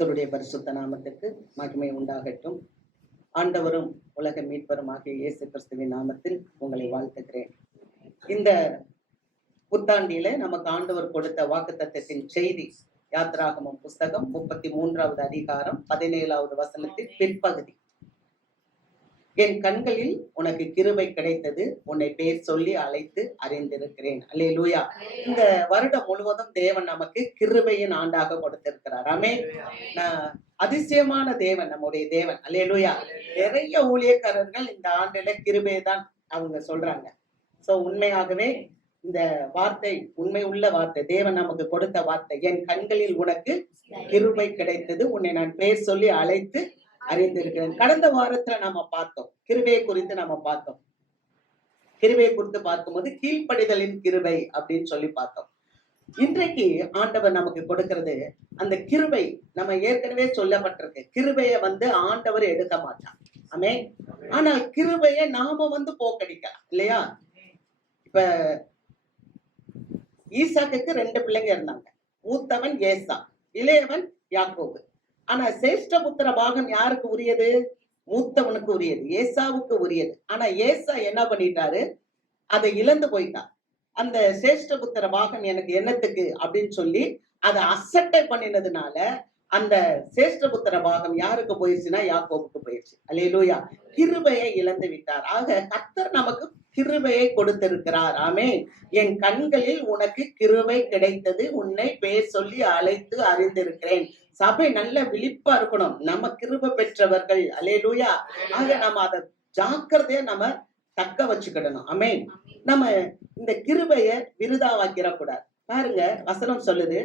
கர்த்தருடைய பரிசுத்த நாமத்துக்கு மகிமை உண்டாகட்டும். ஆண்டவரும் உலக மீட்பரும் ஆகிய இயேசு கிறிஸ்துவின் நாமத்தில் உங்களை வாழ்த்துகிறேன். இந்த புத்தாண்டில நமக்கு ஆண்டவர் கொடுத்த வாக்குத்தத்தத்தின் செய்தி யாத்திராகமம் புஸ்தகம் 33வது அதிகாரம் 17வது வசனத்தின் பிற்பகுதி. என் கண்களில் உனக்கு கிருபை கிடைத்தது, உன்னை பேர் சொல்லி அழைத்து அறிந்திருக்கிறேன். அல்லேலூயா. இந்த வருடம் முழுவதும் தேவன் நமக்கு கிருபையின் ஆண்டாக கொடுத்திருக்கிறார். ஆமென். அதிசயமான தேவன் நம்முடைய தேவன். அல்லேலூயா. நிறைய ஊழியக்காரர்கள் இந்த ஆண்டுல கிருபையை தான் அவங்க சொல்றாங்க. சோ உண்மையாகவே இந்த வார்த்தை உண்மை உள்ள வார்த்தை, தேவன் நமக்கு கொடுத்த வார்த்தை. என் கண்களில் உனக்கு கிருபை கிடைத்தது, உன்னை நான் பேர் சொல்லி அழைத்து அறிந்திருக்கிறேன். கடந்த வாரத்துல நாம பார்த்தோம், கிருபையை குறித்து நாம பார்த்தோம். கிருபையை குறித்து பார்க்கும்போது கீழ்ப்படிதலின் கிருபை அப்படின்னு சொல்லி பார்த்தோம். இன்றைக்கு ஆண்டவர் நமக்கு கொடுக்கிறது அந்த கிருபை. நம்ம ஏற்கனவே சொல்லப்பட்டிருக்கு, கிருபையை ஆண்டவர் எடுக்க மாட்டான். ஆமென். ஆனால் கிருபையை நாம போக்கடிக்கலாம் இல்லையா? இப்ப ஈசாக்குக்கு 2 பிள்ளைங்க இருந்தாங்க. மூத்தவன் ஏசா, இளையவன் யாக்கோபு. ஆனா சேஷ்ட புத்திர பாகம் யாருக்கு உரியது? மூத்தவனுக்கு உரியது, ஏசாவுக்கு உரியது. ஆனா ஏசா என்ன பண்ணிட்டாரு? அதை இழந்து போயிட்டான். அந்த சேஷ்ட புத்திர பாகம் எனக்கு என்னத்துக்கு அப்படின்னு சொல்லி அதை அசட்டை பண்ணினதுனால அந்த சேஷ்ட புத்திர பாகம் யாருக்கு போயிடுச்சுன்னா யாக்கோபுக்கு போயிடுச்சு. அல்லேலூயா. கிருபையை இழந்து விட்டார். ஆக கர்த்தர் நமக்கு கிருபையை கொடுத்திருக்கிறார். ஆமென். என் கண்களில் உனக்கு கிருபை கிடைத்தது, உன்னை பேர் சொல்லி அழைத்து அறிந்திருக்கிறேன். சபை நல்ல விழிப்பா இருக்கணும், நம்ம கிருபை பெற்றவர்கள். அல்லேலூயா. ஆக நம்ம அதை ஜாக்கிரதையா நம்ம தக்க வச்சுக்கிடணும். ஆமென். நம்ம இந்த கிருபைய விருதாவாக்கிடக்கூடாது. பாருங்க, வசனம் சொல்லுது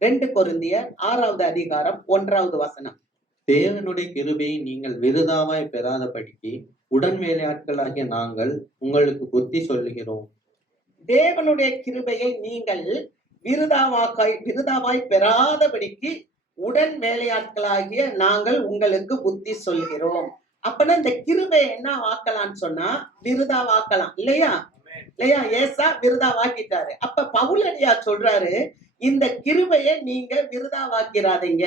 2 கொரிந்தியர் 6வது அதிகாரம் 1வது வசனம். தேவனுடைய கிருபையை நீங்கள் விருதாவாய் பெறாதபடிக்கு உடன் வேலையாட்களாகிய நாங்கள் உங்களுக்கு புத்தி சொல்லுகிறோம். தேவனுடைய கிருபையை நீங்கள் விருதாவாய் பெறாதபடிக்கு உடன் வேலையாட்களாகிய நாங்கள் உங்களுக்கு புத்தி சொல்கிறோம். அப்பனா இந்த கிருபை என்ன வாக்கலான்னு சொன்னா விருதா வாக்கலாம் இல்லையா? இல்லையா? ஏசா விருதா வாக்கிட்டாரு. அப்ப பவுலடியா சொல்றாரு, இந்த கிருபையை நீங்க விருதா வாக்கிறாதீங்க.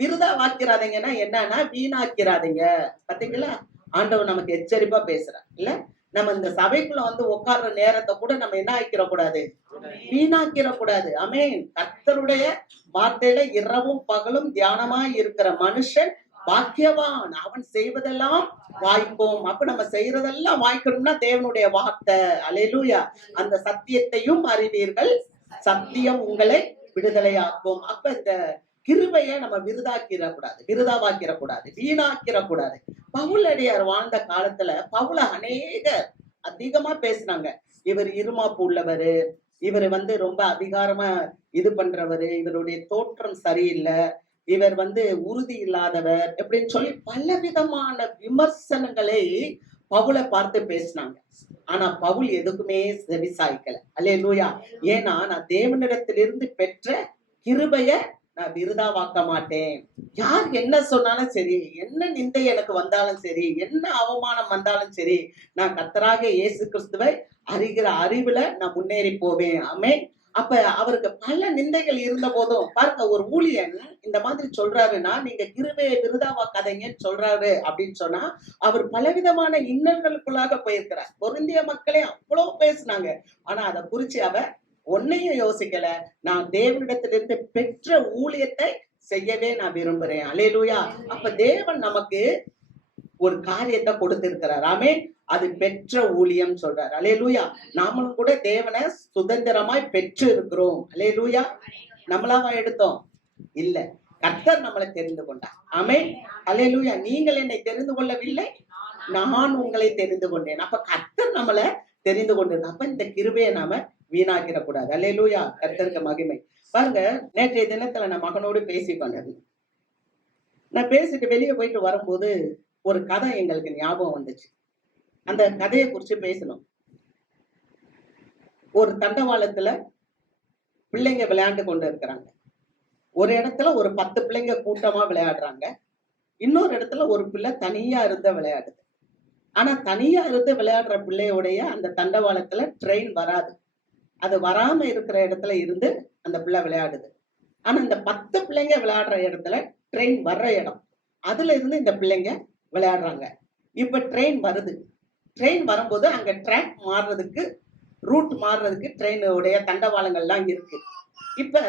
விருதா வாக்கிறாதீங்கன்னா என்னன்னா வீணாக்கிறாதீங்க. பாத்தீங்களா? ஆண்டவர் நமக்கு எச்சரிப்பா பேசுறார் இல்ல? நம்ம இந்த சபைக்குள்ள உட்கார்ற நேரத்தை கூட நம்ம என்ன ஆக்கிற கூடாது? வீணாக்கிற கூடாது. ஆமென். கர்த்தருடைய வார்த்தையில இரவும் பகலும் தியானமாய் இருக்கிற மனுஷன் பாக்கியவான், அவன் செய்வதெல்லாம் வாய்ப்போம். அப்ப நம்ம செய்யறதெல்லாம் வாய்க்கணும்னா தேவனுடைய வார்த்தை. அல்லேலூயா. அந்த சத்தியத்தையும் அறிவீர்கள், சத்தியம் உங்களை விடுதலையாக்கும். அப்ப இந்த கிருபைய நம்ம விருதாவாக்கிடக்கூடாது, வீணாக்கிடக்கூடாது. பவுலடியார் வாழ்ந்த காலத்துல பவுல அதிகமா பேசினாங்க. இவர் இருமாப்பு உள்ளவரு, இவர் ரொம்ப அதிகாரமா இது பண்றவரு, இவருடைய தோற்றம் சரியில்லை, இவர் உறுதி இல்லாதவர் அப்படின்னு சொல்லி பலவிதமான விமர்சனங்களை பவுலை பார்த்து பேசினாங்க. ஆனா பவுல் எதுக்குமே செவிசாய்க்கல. அல்லேலூயா. ஏன்னா நான் தேவனிடத்திலிருந்து பெற்ற கிருபைய நான் விருதாவாக்க மாட்டேன். யார் என்ன சொன்னாலும் சரி, என்ன நிந்தை எனக்கு வந்தாலும் சரி, என்ன அவமானம் வந்தாலும் சரி, நான் கர்த்தராகிய இயேசு கிறிஸ்துவை அறிகிற அறிவுல நான் முன்னேறி போவேன். ஆமென். அப்ப அவருக்கு பல நிந்தைகள் இருந்த போதும் பாருங்க, ஒரு ஊழியன் இந்த மாதிரி சொல்றாருன்னா நீங்க கிருபையை விருதாவாக்காதீங்கன்னு சொல்றாரு அப்படின்னு சொன்னா அவர் பலவிதமான இன்னல்களுக்குள்ளாக போயிருக்கிறார். கொரிந்திய மக்களே அவ்வளவு பேசினாங்க. ஆனா அதை குறிச்சு அவர் ஒன்னையும் யோசிக்கல. நான் தேவனிடத்திலிருந்து பெற்ற ஊழியத்தை செய்யவே நான் விரும்புறேன். அல்லேலூயா. அப்ப தேவன் நமக்கு ஒரு காரியத்தை கொடுத்திருக்கிறார். ஆமென். அது பெற்ற ஊழியம் சொல்றார். அல்லேலூயா. நாமளும் கூட தேவனை சுதந்திரமாய் பெற்று இருக்கிறோம். அல்லேலூயா. நம்மளாவா எடுத்தோம்? இல்ல, கர்த்தர் நம்மளை தெரிந்து கொண்டார். ஆமென். அல்லேலூயா. நீங்கள் என்னை தெரிந்து கொள்ளவில்லை, நான் உங்களை தெரிந்து கொண்டேன். அப்ப கர்த்தர் நம்மளை தெரிந்து கொண்டது. அப்ப இந்த கிருபையை நாம வீணாக்கிடக்கூடாது. அல்லேலூயா. கர்த்தருக்கு மகிமை. பாருங்க, நேற்றைய தினத்துல நான் மகனோடு பேசி கொண்டது. நான் பேசிட்டு வெளியே போயிட்டு வரும்போது ஒரு கதை எங்களுக்கு ஞாபகம் வந்துச்சு. அந்த கதையை குறிச்சு பேசணும். ஒரு தண்டவாளத்துல பிள்ளைங்க விளையாண்டு கொண்டு இருக்கிறாங்க. ஒரு இடத்துல ஒரு 10 பிள்ளைங்க கூட்டமா விளையாடுறாங்க. இன்னொரு இடத்துல ஒரு பிள்ளை தனியா இருந்த விளையாடுது. ஆனா தனியா இருந்து விளையாடுற பிள்ளையோடைய அந்த தண்டவாளத்துல ட்ரெயின் வராது. அது வராம இருக்கிற இடத்துல இருந்து அந்த பிள்ளை விளையாடுது. ஆனா இந்த 10 பிள்ளைங்க விளையாடுற இடத்துல ட்ரெயின் வர்ற இடம். அதுல இருந்து இந்த பிள்ளைங்க விளையாடுறாங்க. இப்ப ட்ரெயின் வருது. ட்ரெயின் வரும்போது அங்க ட்ராக் மாறுறதுக்கு, ரூட் மாறுறதுக்கு ட்ரெயினுடைய தண்டவாளங்கள்லாம் இருக்கு. இப்ப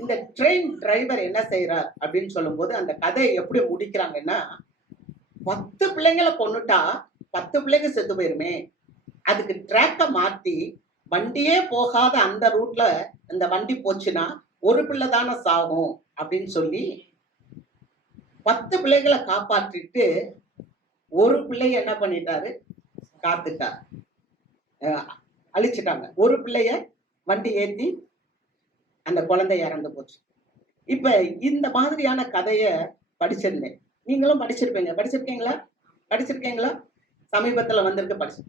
இந்த ட்ரெயின் டிரைவர் என்ன செய்யறார் அப்படின்னு சொல்லும்போது, அந்த கதையை எப்படி முடிக்கிறாங்கன்னா, 10 பிள்ளைங்கள கொன்னுட்டா 10 பிள்ளைங்க செத்து போயிருமே. அதுக்கு ட்ராக்க மாத்தி வண்டியே போகாத அந்த ரூட்ல இந்த வண்டி போச்சுன்னா, ஒரு பிள்ளை தானே சாகும் அப்படின்னு சொல்லி 10 பிள்ளைகள காப்பாற்றிட்டு, ஒரு பிள்ளைய என்ன பண்ணிட்டாரு? காத்துட்டார். அ அழிச்சுட்டாங்க. ஒரு பிள்ளைய வண்டி ஏத்தி அந்த குழந்தை இறந்து போச்சு. இப்ப இந்த மாதிரியான கதைய படிச்சிருந்தேன். நீங்களும் படிச்சிருப்பீங்க. படிச்சிருக்கீங்களா? படிச்சிருக்கீங்களா? சமீபத்துல வந்திருக்கு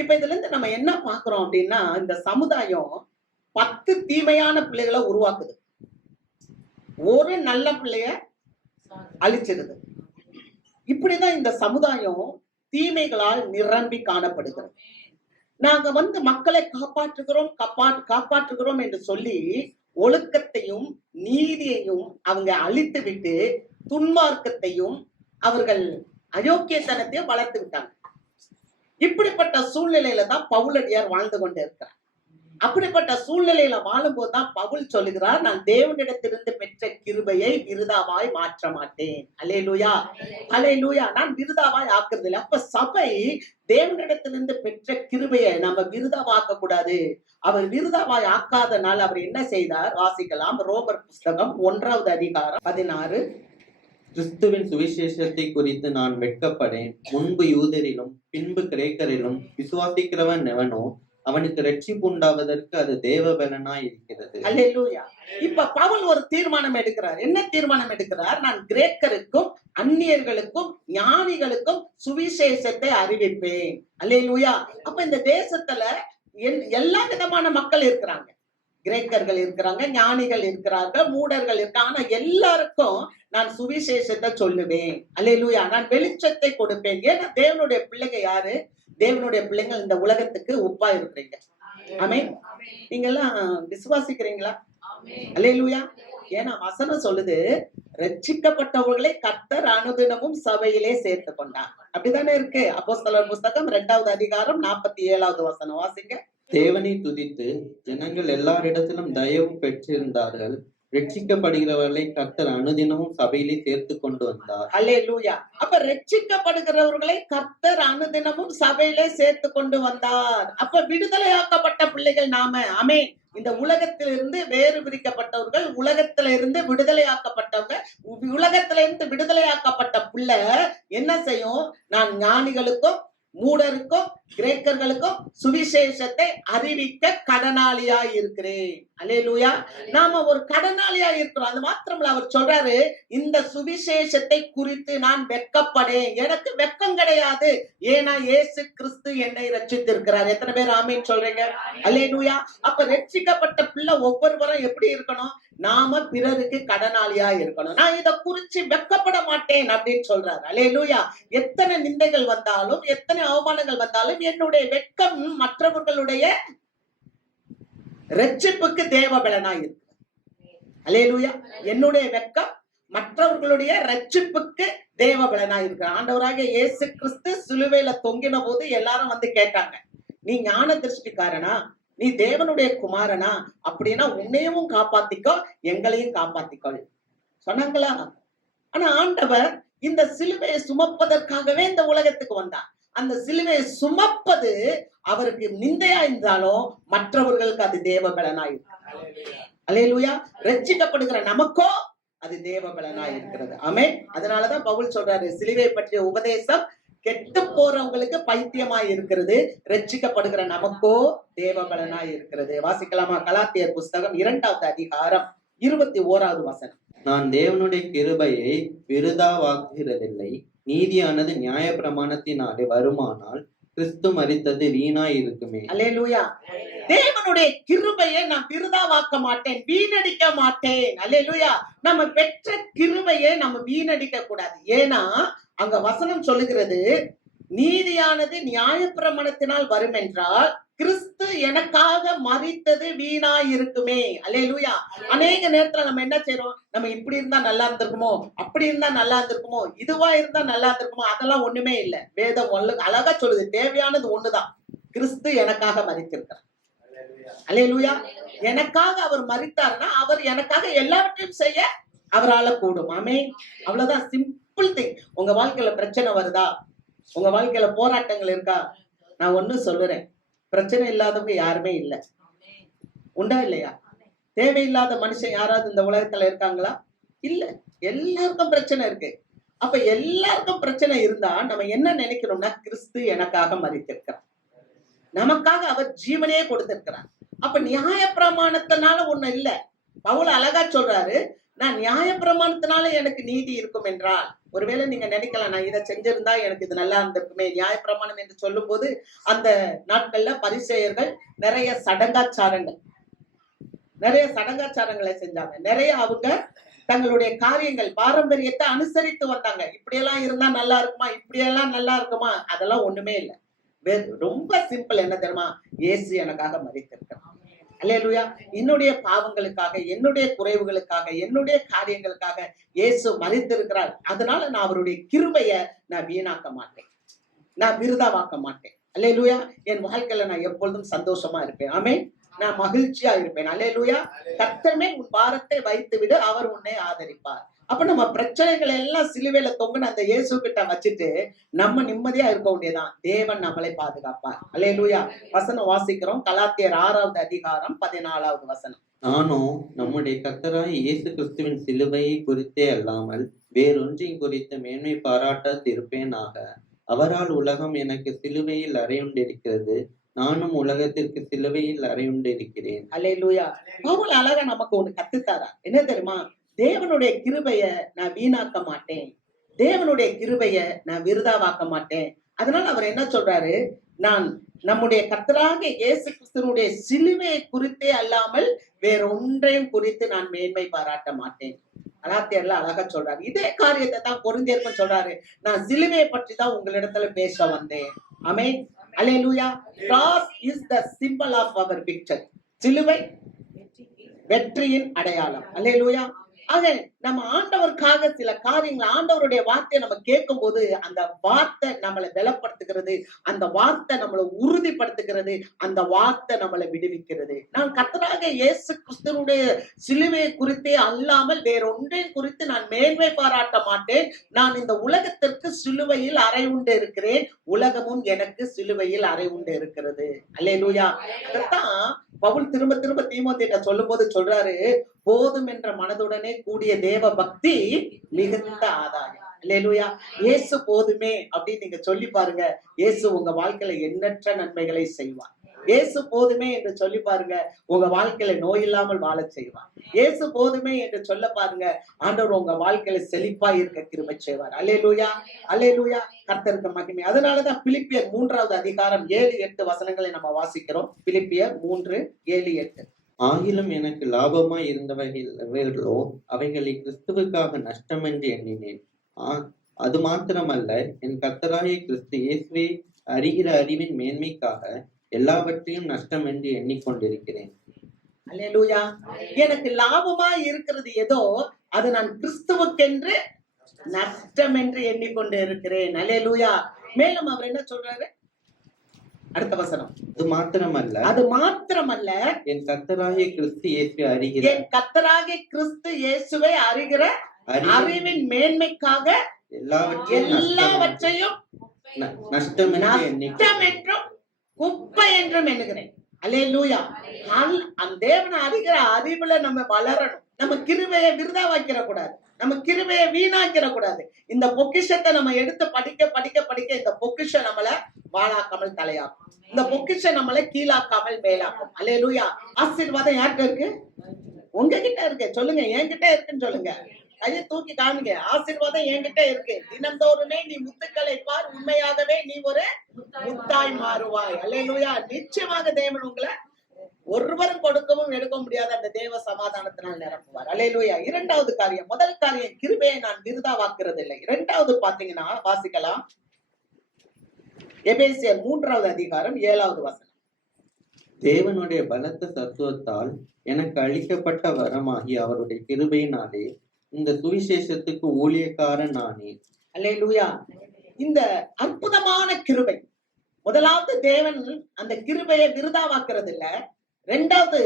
இப்ப இதுல இருந்து நம்ம என்ன பார்க்கிறோம் அப்படின்னா, இந்த சமுதாயம் 10 தீமையான பிள்ளைகள உருவாக்குது. ஒரு நல்ல பிள்ளைய அழிச்சிருது. இப்படிதான் இந்த சமுதாயம் தீமைகளால் நிரம்பி காணப்படுகிறது. நாங்க மக்களை காப்பாற்றுகிறோம் என்று சொல்லி ஒழுக்கத்தையும் நீதியையும் அவங்க அழித்துவிட்டு துன்மார்க்கத்தையும் அவர்கள் அயோக்கியத்தனத்தையும் வளர்த்து விட்டாங்க. இப்படிப்பட்ட சூழ்நிலையில தான் பவுலடியார் வாழ்ந்து கொண்டு இருக்கிறார். அப்படிப்பட்ட சூழ்நிலையில வாழும்போதுதான் பவுல் சொல்லுகிறார், நான் தேவனிடத்திலிருந்து பெற்ற கிருபையை விருதாவாய் மாற்ற மாட்டேன். அல்லேலூயா, அல்லேலூயா. நான் விருதாவாய் ஆக்குறது இல்லை. அப்ப சபை தேவனிடத்திலிருந்து பெற்ற கிருபையை நம்ம விருதாவாக்க கூடாது. அவர் விருதாவாய் ஆக்காதனால அவர் என்ன செய்தார்? வாசிக்கலாம். ரோமர் புஸ்தகம் 1வது அதிகாரம் 16. கிறிஸ்துவின் சுவிசேஷத்தை குறித்து நான் வெட்கப்படேன். முன்பு யூதரிலும் பின்பு கிரேக்கரிலும் விசுவாசிக்கிறவன் எவனோ அவனுக்கு ரட்சிப்பு உண்டாவதற்கு அது தேவபலனாய் இருக்கிறது. அல்லேலூயா. இப்ப பவுல் ஒரு தீர்மானம் எடுக்கிறார். என்ன தீர்மானம் எடுக்கிறார்? நான் கிரேக்கருக்கும் அந்நியர்களுக்கும் ஞானிகளுக்கும் சுவிசேஷத்தை அறிவிப்பேன். அல்லேலூயா. அப்ப இந்த தேசத்துல எல்லா விதமான மக்கள் இருக்கிறாங்க. கிரேக்கர்கள் இருக்கிறாங்க, ஞானிகள் இருக்கிறார்கள், மூடர்கள் இருக்காங்க. ஆனா எல்லாருக்கும் நான் சுவிசேஷத்தை சொல்லுவேன். அல்லேலூயா. நான் வெளிச்சத்தை கொடுப்பேன். ஏன்னா தேவனுடைய பிள்ளைங்க யாரு? தேவனுடைய பிள்ளைங்க இந்த உலகத்துக்கு உப்பா இருக்கிறீங்க. ஆமென். நீங்க எல்லாம் விசுவாசிக்கிறீங்களா? அல்லேலூயா. ஏன்னா வசனம் சொல்லுது, ரட்சிக்கப்பட்டவர்களை கர்த்தர் அனுதினமும் சபையிலே சேர்த்து கொண்டார். அப்படித்தானே இருக்கு. அப்போஸ்தலர் புஸ்தகம் 2வது அதிகாரம் 47வது வசனம் வாசிங்க. தேவனை துதித்து ஜனங்கள் எல்லாரிடத்திலும் தயவு பெற்றிருந்தார்கள். ரட்சிக்கப்படுகிறவர்களை கர்த்தர் அனுதினமும் சபையிலே சேர்த்து கொண்டு வந்தார். அல்லேலூயா. அப்ப ரட்சிக்கப்படுகிறவர்களை கர்த்தர் அனுதினமும் சபையிலே சேர்த்து கொண்டு வந்தார். அப்ப விடுதலையாக்கப்பட்ட பிள்ளைகள் நாம. ஆமென். இந்த உலகத்திலிருந்து வேறு பிரிக்கப்பட்டவர்கள், உலகத்திலிருந்து விடுதலையாக்கப்பட்டவங்க. உலகத்திலிருந்து விடுதலையாக்கப்பட்ட பிள்ளை என்ன செய்யும்? நான் ஞானிகளுக்கும் மூடருக்கும் கிரேக்கர்களுக்கும் சுவிசேஷத்தை அறிவிக்க கடனாளியாய் இருக்கிறேன். அல்லேலூயா. நாம ஒரு கடனாளியாய் இருக்கிறோம். அது மாத்திரமல்ல, அவர் சொல்றாரு, இந்த சுவிசேஷத்தை குறித்து நான் வெட்கப்படேன். எனக்கு வெட்கம் கிடையாது. ஏன்னா இயேசு கிறிஸ்து என்னை ரட்சித்திருக்கிறார். எத்தனை பேர் ஆமீன் சொல்றீங்க? அல்லேலூயா. அப்ப ரட்சிக்கப்பட்ட பிள்ளை ஒவ்வொருவரும் எப்படி இருக்கணும்? நாம பிறருக்கு கடனாளியா இருக்கணும். நான் இதை குறிச்சு வெட்கப்பட மாட்டேன் அப்படின்னு சொல்றாரு. அல்லேலூயா. எத்தனை நிந்தைகள் வந்தாலும், எத்தனை அவமானங்கள் வந்தாலும், என்னுடைய வெட்கம் மற்றவர்களுடைய ரட்சிப்புக்கு தேவபலனாய் இருக்கு. அல்லேலூயா. என்னுடைய வெட்கம் மற்றவர்களுடைய ரட்சிப்புக்கு தேவபலனாய் இருக்கு. ஆண்டவராகிய இயேசு கிறிஸ்து சிலுவையில தொங்கின போது எல்லாரும் கேட்டாங்க, நீ ஞான திருஷ்டிக்காரனா? நீ தேவனுடைய குமாரனா? அப்படின்னா உன்னையும் காப்பாத்திக்கோ, எங்களையும் காப்பாத்திக்கொள் சொன்னாங்களா? ஆனா ஆண்டவர் இந்த சிலுவையை சுமப்பதற்காகவே இந்த உலகத்துக்கு வந்தார். அந்த சிலுவையை சுமப்பது அவருக்கு நிந்தையா இருந்தாலும் மற்றவர்களுக்கு அது தேவபலனாய் இருக்கு. அல்லேலூயா. ரட்சிக்கப்படுகிற நமக்கோ அது தேவபலனாய் இருக்கிறது. ஆமென். அதனாலதான் பவுல் சொல்றாரு, சிலுவை பற்றிய உபதேசம் கெட்டு போறவங்களுக்கு பைத்தியமாய் இருக்கிறது, ரட்சிக்கப்படுகிற நமக்கோ தேவபலனாய் இருக்கிறது. வாசிக்கலாமா? கலாத்தியர் புஸ்தகம் 2வது அதிகாரம் 21வது வசனம். நான் தேவனுடைய கிருபையை விருதாவாக்குகிறதில்லை. நீதியானது நியாய பிரமாணத்தினாலே வருமானால் கிறிஸ்து மரித்தது வீணாய் இருக்குமே. அல்லேலூயா. தேவனுடைய கிருபையை நான் விருதாவாக்க மாட்டேன், வீணடிக்க மாட்டேன். அல்லேலூயா. நம்ம பெற்ற கிருபையை நம்ம வீணடிக்க கூடாது. ஏன்னா அங்க வசனம் சொல்லுகிறது, நீதியானது நியாயப்பிரமாணத்தினால் வரும் என்றால் கிறிஸ்து எனக்காக மரித்தது வீணா இருக்குமே. அல்லேலூயா. அநேக நேரத்துல நம்ம என்ன செய்றோம், நம்ம இப்படி இருந்தா நல்லா இருந்திருக்குமோ, அப்படி இருந்தா நல்லா இருந்திருக்குமோ, இதுவா இருந்தா நல்லா இருந்திருக்குமோ, அதெல்லாம் ஒண்ணுமே இல்ல. வேதம் அழகா சொல்லுது, தேவையானது ஒண்ணுதான், கிறிஸ்து எனக்காக மரித்திருக்கிறார். அல்லேலூயா. எனக்காக அவர் மரித்தார்னா அவர் எனக்காக எல்லாவற்றையும் செய்ய அவரால கூடும். ஆமென். அவ்வளவுதான், சிம்பிள் திங். உங்க வாழ்க்கையில பிரச்சனை வருதா, உங்க வாழ்க்கையில போராட்டங்கள் இருக்கா, நான் ஒண்ணு சொல்லுறேன், பிரச்சனை இல்லாதவங்க யாருமே இல்ல. உண்டா இல்லையா? தேவையில்லாத மனுஷன் யாராவது இந்த உலகத்துல இருக்காங்களா? இல்ல. எல்லாருக்கும் பிரச்சனை இருக்கு. அப்ப எல்லாருக்கும் பிரச்சனை இருந்தா நம்ம என்ன நினைக்கிறோம்னா, கிறிஸ்து எனக்காக மரித்திருக்கிறார், நமக்காக அவர் ஜீவனையே கொடுத்திருக்கிறார். அப்ப நியாயப்பிரமாணத்தினால ஒண்ணு இல்ல. பவுல் அழகா சொல்றாரு, நான் நியாயப்பிரமாணத்தினால எனக்கு நீதி இருக்கும் என்றால், ஒருவேளை நீங்க நினைக்கலாம், நான் இதை செஞ்சிருந்தா எனக்கு இது நல்லா இருந்திருக்குமே. நியாயப்பிரமாணம் என்று சொல்லும் போது அந்த நாட்கள்ல பரிசேயர்கள் நிறைய சடங்காச்சாரங்களை செஞ்சாங்க. நிறைய அவங்க தங்களுடைய காரியங்கள் பாரம்பரியத்தை அனுசரித்து வந்தாங்க. இப்படியெல்லாம் இருந்தா நல்லா இருக்குமா, இப்படியெல்லாம் நல்லா இருக்குமா, அதெல்லாம் ஒண்ணுமே இல்லை. ரொம்ப சிம்பிள். என்ன தெரியுமா? இயேசு எனக்காக மரித்திருக்கிறார். அல்லேலூயா. என்னுடைய பாவங்களுக்காக, என்னுடைய குறைவுகளுக்காக, என்னுடைய காரியங்களுக்காக இயேசு மரித்திருக்கிறார். அதனால நான் அவருடைய கிருபையை நான் வீணாக்க மாட்டேன், நான் விருதாவாக்க மாட்டேன். அல்லேலூயா. என் வாழ்க்கையில நான் எப்பொழுதும் சந்தோஷமா இருப்பேன். ஆமென். நான் மகிழ்ச்சியா இருப்பேன். அல்லேலூயா. கர்த்தர் மேல் உன் பாரத்தை வைத்து விடு, அவர் உன்னை ஆதரிப்பார். அப்ப நம்ம பிரச்சனைகளை எல்லாம் சிலுவையில தொங்குன அந்த இயேசு கிட்ட வச்சுட்டு நம்ம நிம்மதியா இருக்க வேண்டியதான். தேவன் நம்மளை பாதுகாப்பார். அல்லேலூயா. வசனம் வாசிக்கிறோம். கலாத்தியர் 6வது அதிகாரம் 14வது வசனம். நானும் நம்முடைய கர்த்தராகிய இயேசு கிறிஸ்துவின் சிலுவையை குறித்தே அல்லாமல் வேறொன்றையும் குறித்து மேன்மை பாராட்டாதிருப்பேனாக. அவரால் உலகம் எனக்கு சிலுவையில் அறையுண்டிருக்கிறது, நானும் உலகத்திற்கு சிலுவையில் அறையுண்டிருக்கிறேன். அல்லேலூயா. பவுல் அழகா நமக்கு ஒண்ணு கத்துத்தாரா, என்ன தெரியுமா? தேவனுடைய கிருபைய நான் வீணாக்க மாட்டேன், தேவனுடைய கிருபைய நான் விருதாவாக்க மாட்டேன். அதனால அவர் என்ன சொல்றாரு, நான் நம்முடைய கர்த்தராகிய இயேசு கிறிஸ்துவினுடைய சிலுவையை குறித்தே அல்லாமல் வேற ஒன்றையும் குறித்து நான் மேன்மை பாராட்ட மாட்டேன். கலாத்தியர்ல அழகா சொல்றாரு. இதே காரியத்தை தான் கொரிந்தியருக்கும் சொல்றாரு. நான் சிலுவையை பற்றி தான் உங்களிடத்துல பேச வந்தேன். ஆமென். அல்லேலூயா. Cross is the symbol of our victory. சிலுவை வெற்றியின் அடையாளம். அல்லேலூயா. ஆக நம்ம ஆண்டவருக்காக சில காரியங்கள், ஆண்டவருடைய வார்த்தையை நம்ம கேட்கும் போது அந்த வார்த்தை நம்மளை பலப்படுத்துகிறது, அந்த வார்த்தை நம்மளை உறுதிப்படுத்துகிறது, அந்த வார்த்தை நம்மளை விடுவிக்கிறது. நான் கர்த்தராகிய இயேசு கிறிஸ்துவினுடைய சிலுவையை குறித்தே அல்லாமல் வேற ஒன்றையும் குறித்து நான் மேன்மை பாராட்ட மாட்டேன். நான் இந்த உலகத்திற்கு சிலுவையில் அறை உண்டு இருக்கிறேன், உலகமும் எனக்கு சிலுவையில் அறை உண்டு இருக்கிறது. அல்லேலூயா. அதைத்தான் பவுல் திரும்ப திரும்ப தீமோத்தேயுட்ட சொல்லும் போது சொல்றாரு, போதும் என்ற மனதுடனே கூடிய தேவ பக்தி மிகுந்த ஆதாயம். அல்லேலூயா. இயேசு போதுமே அப்படின்னு நீங்க சொல்லி பாருங்க, இயேசு உங்க வாழ்க்கையில எண்ணற்ற நன்மைகளை செய்வார். இயேசு போதுமே என்று சொல்லி பாருங்க, உங்க வாழ்க்கையில நோய் இல்லாமல் வாழ செய்வார். இயேசு போதுமே என்று சொல்ல பாருங்க, ஆண்டவர் உங்க வாழ்க்கையில செழிப்பா இருக்க கிருபை செய்வார். அல்லேலூயா. அல்லேலூயா. கர்த்தருக்கு மகிமை. அதனாலதான் பிலிப்பியர் 3வது அதிகாரம் 7-8 வசனங்களை நம்ம வாசிக்கிறோம். பிலிப்பியர் 3:7-8. ஆகிலும் எனக்கு லாபமாய் இருந்தவைகளோ அவைகளை கிறிஸ்துவுக்காக நஷ்டம் என்று எண்ணினேன். அது மாத்திரமல்ல, என் கர்த்தராகிய கிறிஸ்து இயேசுவை அறிகிற அறிவின் மேன்மைக்காக எல்லாவற்றையும் நஷ்டம் என்று எண்ணிக்கொண்டிருக்கிறேன். அல்லேலூயா. எனக்கு லாபமா இருக்கிறது ஏதோ அது நான் கிறிஸ்துவுக்கென்று நஷ்டம் என்று எண்ணிக்கொண்டு இருக்கிறேன். அல்லேலூயா. மேலும் அவர் என்ன சொல்றாரு? அடுத்த வசனம். அது மாத்திரமல்ல என் கர்த்தராகிய கிறிஸ்து இயேசுவை அறிகிற, என் கர்த்தராகிய கிறிஸ்து இயேசுவை அறிகிற அறிவின் மேன்மைக்காக எல்லாவற்றையும் நஷ்டம் என்றும் குப்பை என்றும் எண்ணுகிறேன். அல்லேலூயா. அந்த தேவனை அறிகிற அறிவுல நம்ம வளரணும். நம்ம கிருபையை விருதா வைக்கிற கூடாது, நம்ம கிருபையை வீணாக்கிற கூடாது. இந்த பொக்கிஷத்தை நம்ம எடுத்து படிக்க படிக்க படிக்க இந்த பொக்கிஷம் நம்மளை வாழாக்காமல் தலையாக்கும், இந்த பொக்கிஷம் நம்மளை கீழாக்காமல் மேலாக்கும். அல்லேலூயா. ஆசீர்வாதம் யார்கிட்ட இருக்கு? உங்ககிட்ட இருக்கு. சொல்லுங்க, என்கிட்ட இருக்குன்னு சொல்லுங்க. கையை தூக்கி காமிங்க. ஆசீர்வாதம் என்கிட்ட இருக்கு. தினந்தோறுமே நீ முத்துக்களை பார், உண்மையாகவே நீ ஒரு முத்தாய் மாறுவாய். அல்லேலூயா. நிச்சயமாக தேவன் உங்களை ஒருவரும் கொடுக்கவும் எடுக்க முடியாத அந்த தேவ சமாதானத்தினால் நிரப்புவார். அல்லேலூயா. 2வது காரியம். முதல் காரியம், கிருபையை நான் விருதாவாக்குறது இல்லை. 2வது பாத்தீங்கன்னா வாசிக்கலாம். எபேசியர் 3வது அதிகாரம் 7வது வசனம். தேவனுடைய பலத்த சத்துவத்தால் எனக்கு அளிக்கப்பட்ட வரமாகி அவருடைய கிருபையினாலே இந்த சுவிசேஷத்துக்கு ஊழியக்காரன் நானே. அல்லேலூயா. இந்த அற்புதமான கிருபை, முதலாவது தேவன் அந்த கிருபையை விருதாவாக்குறது இல்ல. இரண்டாவது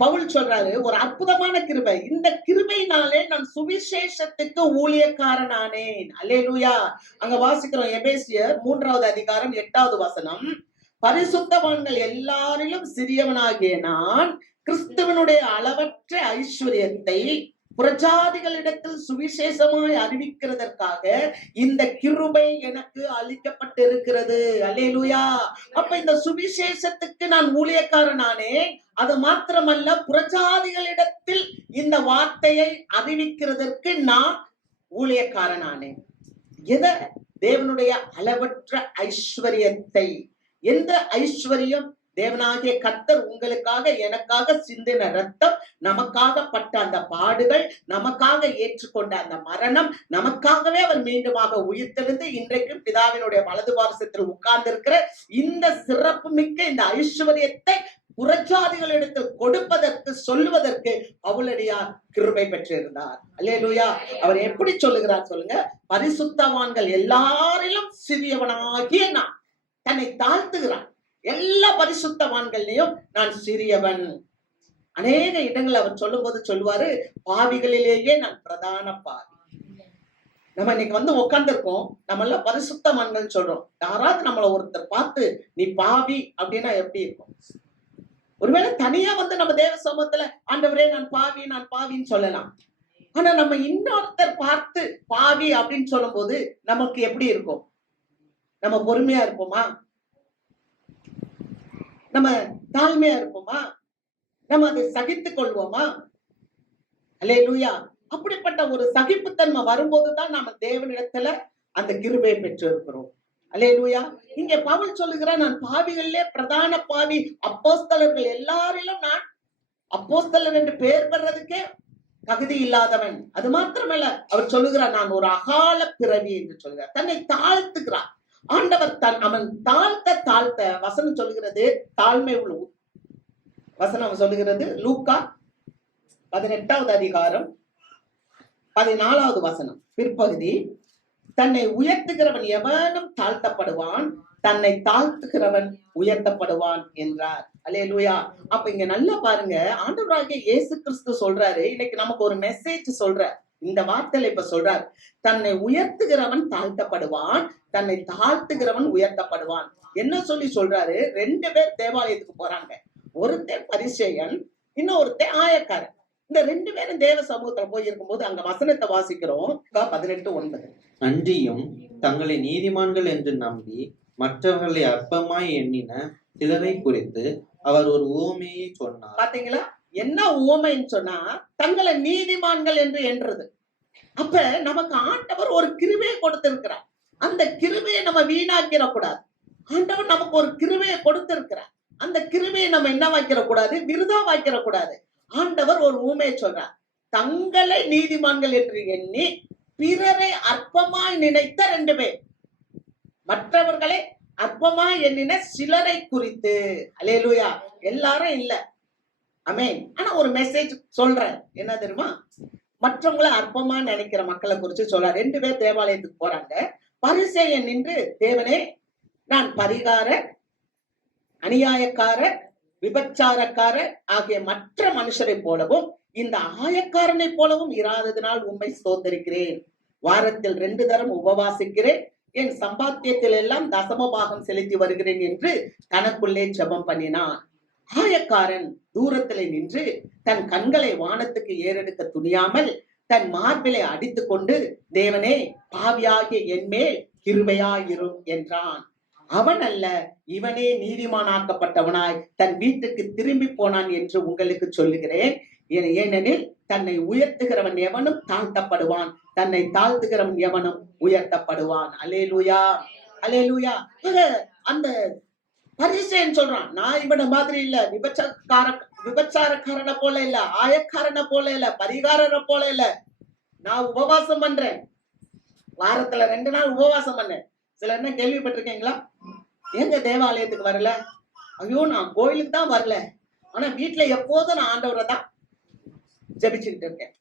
பவுல் சொல்றாரு ஒரு அற்புதமான கிருபை, இந்த கிருபையினாலே நான் சுவிசேஷத்துக்கு ஊழியக்காரனானேன். அல்லேலூயா. அங்க வாசிக்கிறோம் எபேசியர் 3வது அதிகாரம் 8வது வசனம். பரிசுத்தவான்கள் எல்லாரிலும் சிறியவனாகிய நான் கிறிஸ்துவனுடைய அளவற்ற ஐஸ்வர்யத்தை புறஜாதிகளிடத்தில் சுவிசேஷமாய் அறிவிக்கிறதற்காக இந்த கிருபை எனக்கு அளிக்கப்பட்டிருக்கிறது. அல்லேலூயா. அப்ப இந்த சுவிசேஷத்துக்கு நான் ஊழியக்காரனானே. அது மாத்திரமல்ல, புறஜாதிகளிடத்தில் இந்த வார்த்தையை அறிவிக்கிறதற்கு நான் ஊழியக்காரனானேன். எதை? தேவனுடைய அளவற்ற ஐஸ்வர்யத்தை. எந்த ஐஸ்வர்யம்? தேவனாகிய கர்த்தர் உங்களுக்காக எனக்காக சிந்தின ரத்தம், நமக்காக பட்ட அந்த பாடுகள், நமக்காக ஏற்றுக்கொண்ட அந்த மரணம், நமக்காகவே அவர் மீண்டுமாக உயிர்த்தெழுந்து இன்றைக்கும் பிதாவினுடைய வலது பாரசத்தில் உட்கார்ந்து இருக்கிற இந்த சிறப்பு மிக்க இந்த ஐஸ்வர்யத்தை புறஜாதிகளிடத்தில் கொடுப்பதற்கு சொல்லுவதற்கு பவுலடியார் கிருபை பெற்றிருந்தார். அல்லேலூயா. அவர் எப்படி சொல்லுகிறார் சொல்லுங்க? பரிசுத்தவான்கள் எல்லாரிலும் சிறியவனாகிய நான். தன்னை தாழ்த்துகிறான். எல்லா பரிசுத்தவான்கள்லயும் நான் சிறியவன். அநேக இடங்கள் அவர் சொல்லும் போது சொல்லுவாரு, பாவிகளிலேயே நான் பிரதான பாவி. நம்ம இன்னைக்கு உட்கார்ந்துருக்கோம், நம்ம எல்லாம் பரிசுத்தவான்கள் சொல்றோம். யாராவது நம்மள ஒருத்தர் பார்த்து நீ பாவி அப்படின்னா எப்படி இருக்கும்? ஒருவேளை தனியா நம்ம தேவ சமூகத்துல ஆண்டவரே நான் பாவின்னு சொல்லலாம். ஆனா நம்ம இன்னொருத்தர் பார்த்து பாவி அப்படின்னு சொல்லும் போது நமக்கு எப்படி இருக்கும்? நம்ம பொறுமையா இருப்போமா? நம்ம தாழ்மையா இருப்போமா? நம்ம அதை சகித்துக் கொள்வோமா? அல்லேலூயா. அப்படிப்பட்ட ஒரு சகிப்புத்தன்மை வரும்போதுதான் நாம தேவனிடத்துல அந்த கிருபையை பெற்று இருக்கிறோம். அல்லேலூயா. இங்க பவுல் சொல்லுகிறார், நான் பாவிகளிலே பிரதான பாவி. அப்போஸ்தலர்கள் எல்லாரிலும் நான் அப்போஸ்தலர் என்று பெயர் பெறதுக்கே தகுதி இல்லாதவன். அது மாத்திரமல்ல, அவர் சொல்லுகிறார் நான் ஒரு அகால பிறவி என்று சொல்கிறார். தன்னை தாழ்த்துகிறார். ஆண்டவர் அவன் தாழ்த்த வசனம் சொல்லுகிறது, தாழ்மை உள்ள வசனம் சொல்லுகிறது. லூக்கா 18வது அதிகாரம் 14வது வசனம் பிற்பகுதி. தன்னை உயர்த்துகிறவன் எவனும் தாழ்த்தப்படுவான், தன்னை தாழ்த்துகிறவன் உயர்த்தப்படுவான் என்றார். அல்லேலூயா. அப்ப இங்க நல்லா பாருங்க, ஆண்டவராகிய இயேசு கிறிஸ்து சொல்றாரு, இன்னைக்கு நமக்கு ஒரு மெசேஜ் சொல்றார். இந்த வார்த்தையில இப்ப சொல்றார், தன்னை உயர்த்துகிறவன் தாழ்த்தப்படுவான், தன்னை தாழ்த்துகிறவன் உயர்த்தப்படுவான். என்ன சொல்லி சொல்றாரு? 2 பேர் தேவாலயத்துக்கு போறாங்க. ஒருத்தன் பரிசேயன், இன்னொருத்தன் ஆயக்காரன். இந்த 2 பேரும் தேவ சமூகத்துல போய் இருக்கும்போது அங்க வசனத்தை வாசிக்கிறோம். 18:9. அன்றியும் தங்களை நீதிமான்கள் என்று நம்பி மற்றவர்களை அற்பமாய் எண்ணின சிலரை குறித்து அவர் ஒரு உவமையை சொன்னார். பாத்தீங்களா? என்ன உவமைன்னு சொன்னா, தங்களை நீதிமான்கள் என்று என்றது. அப்ப நமக்கு ஆண்டவர் ஒரு கிருபையை கொடுத்திருக்கிறார். அந்த கிருபையை நம்ம வீணாக்கிற கூடாது. ஆண்டவர் நமக்கு ஒரு கிருபையை கொடுத்திருக்கிறார். அந்த கிருபையை நம்ம என்ன வைக்கிற கூடாது? விருதா வைக்கிற கூடாது. ஆண்டவர் ஒரு உவமையை சொல்றார். தங்களை நீதிமான்கள் என்று எண்ணி பிறரை அற்பமாய் நினைத்த 2 பேர், மற்றவர்களை அற்பமாய் எண்ணின சிலரை குறித்து. அல்லேலூயா. எல்லாரும் இல்ல. ஆமென். ஆனா ஒரு மெசேஜ் சொல்றேன். என்ன தெரியுமா? மற்றவங்களை அற்பமா நினைக்கிற மக்களை குறிச்சு சொல்ற. 2 பேர் தேவாலயத்துக்கு போறாங்க. பரிசேயன் நின்று, தேவனே, நான் பரிகாரர், அநியாயக்காரர், விபச்சாரக்காரர் ஆகிய மற்ற மனுஷரை போலவும் இந்த ஆயக்காரனை போலவும் இராததினால் உம்மை ஸ்தோத்திரிக்கிறேன். வாரத்தில் 2 தரம் உபவாசிக்கிறேன். என் சம்பாத்தியத்தில் எல்லாம் தசமபாகம் செலுத்தி வருகிறேன் என்று தனக்குள்ளே ஜெபம் பண்ணினான். ஆயக்காரன் தூரத்திலே நின்று தன் கண்களை வானத்துக்கு ஏறெடுக்க துணியாமல் தன் மார்பிலை அடித்துக் கொண்டு, தேவனே, பாவியாகிய என்மேல் கிருபையாயிரும் என்றான். அவன் அல்ல, இவனே நீதிமானாக்கப்பட்டவனாய் தன் வீட்டுக்கு திரும்பி போனான் என்று உங்களுக்கு சொல்லுகிறேன். ஏனெனில் தன்னை உயர்த்துகிறவன் எவனும் தாழ்த்தப்படுவான், தன்னை தாழ்த்துகிறவன் எவனும் உயர்த்தப்படுவான். அல்லேலூயா. அல்லேலூயா. அந்த பரிசேயன் சொல்றான், நான் இவன மாதிரி இல்ல, விபச்சாரக்காரனை போல இல்ல, ஆயக்காரனை போல இல்ல, பரிகாரரை போல இல்ல. நான் உபவாசம் பண்றேன். வாரத்துல 2 நாள் உபவாசம் பண்ணேன். சில என்ன கேள்விப்பட்டிருக்கீங்களா? எங்க தேவாலயத்துக்கு வரல? ஐயோ, நான் கோயிலுக்கு தான் வரல, ஆனா வீட்டுல எப்போதும் நான் ஆண்டவரை தான் ஜெபிச்சுக்கிட்டு இருக்கேன்,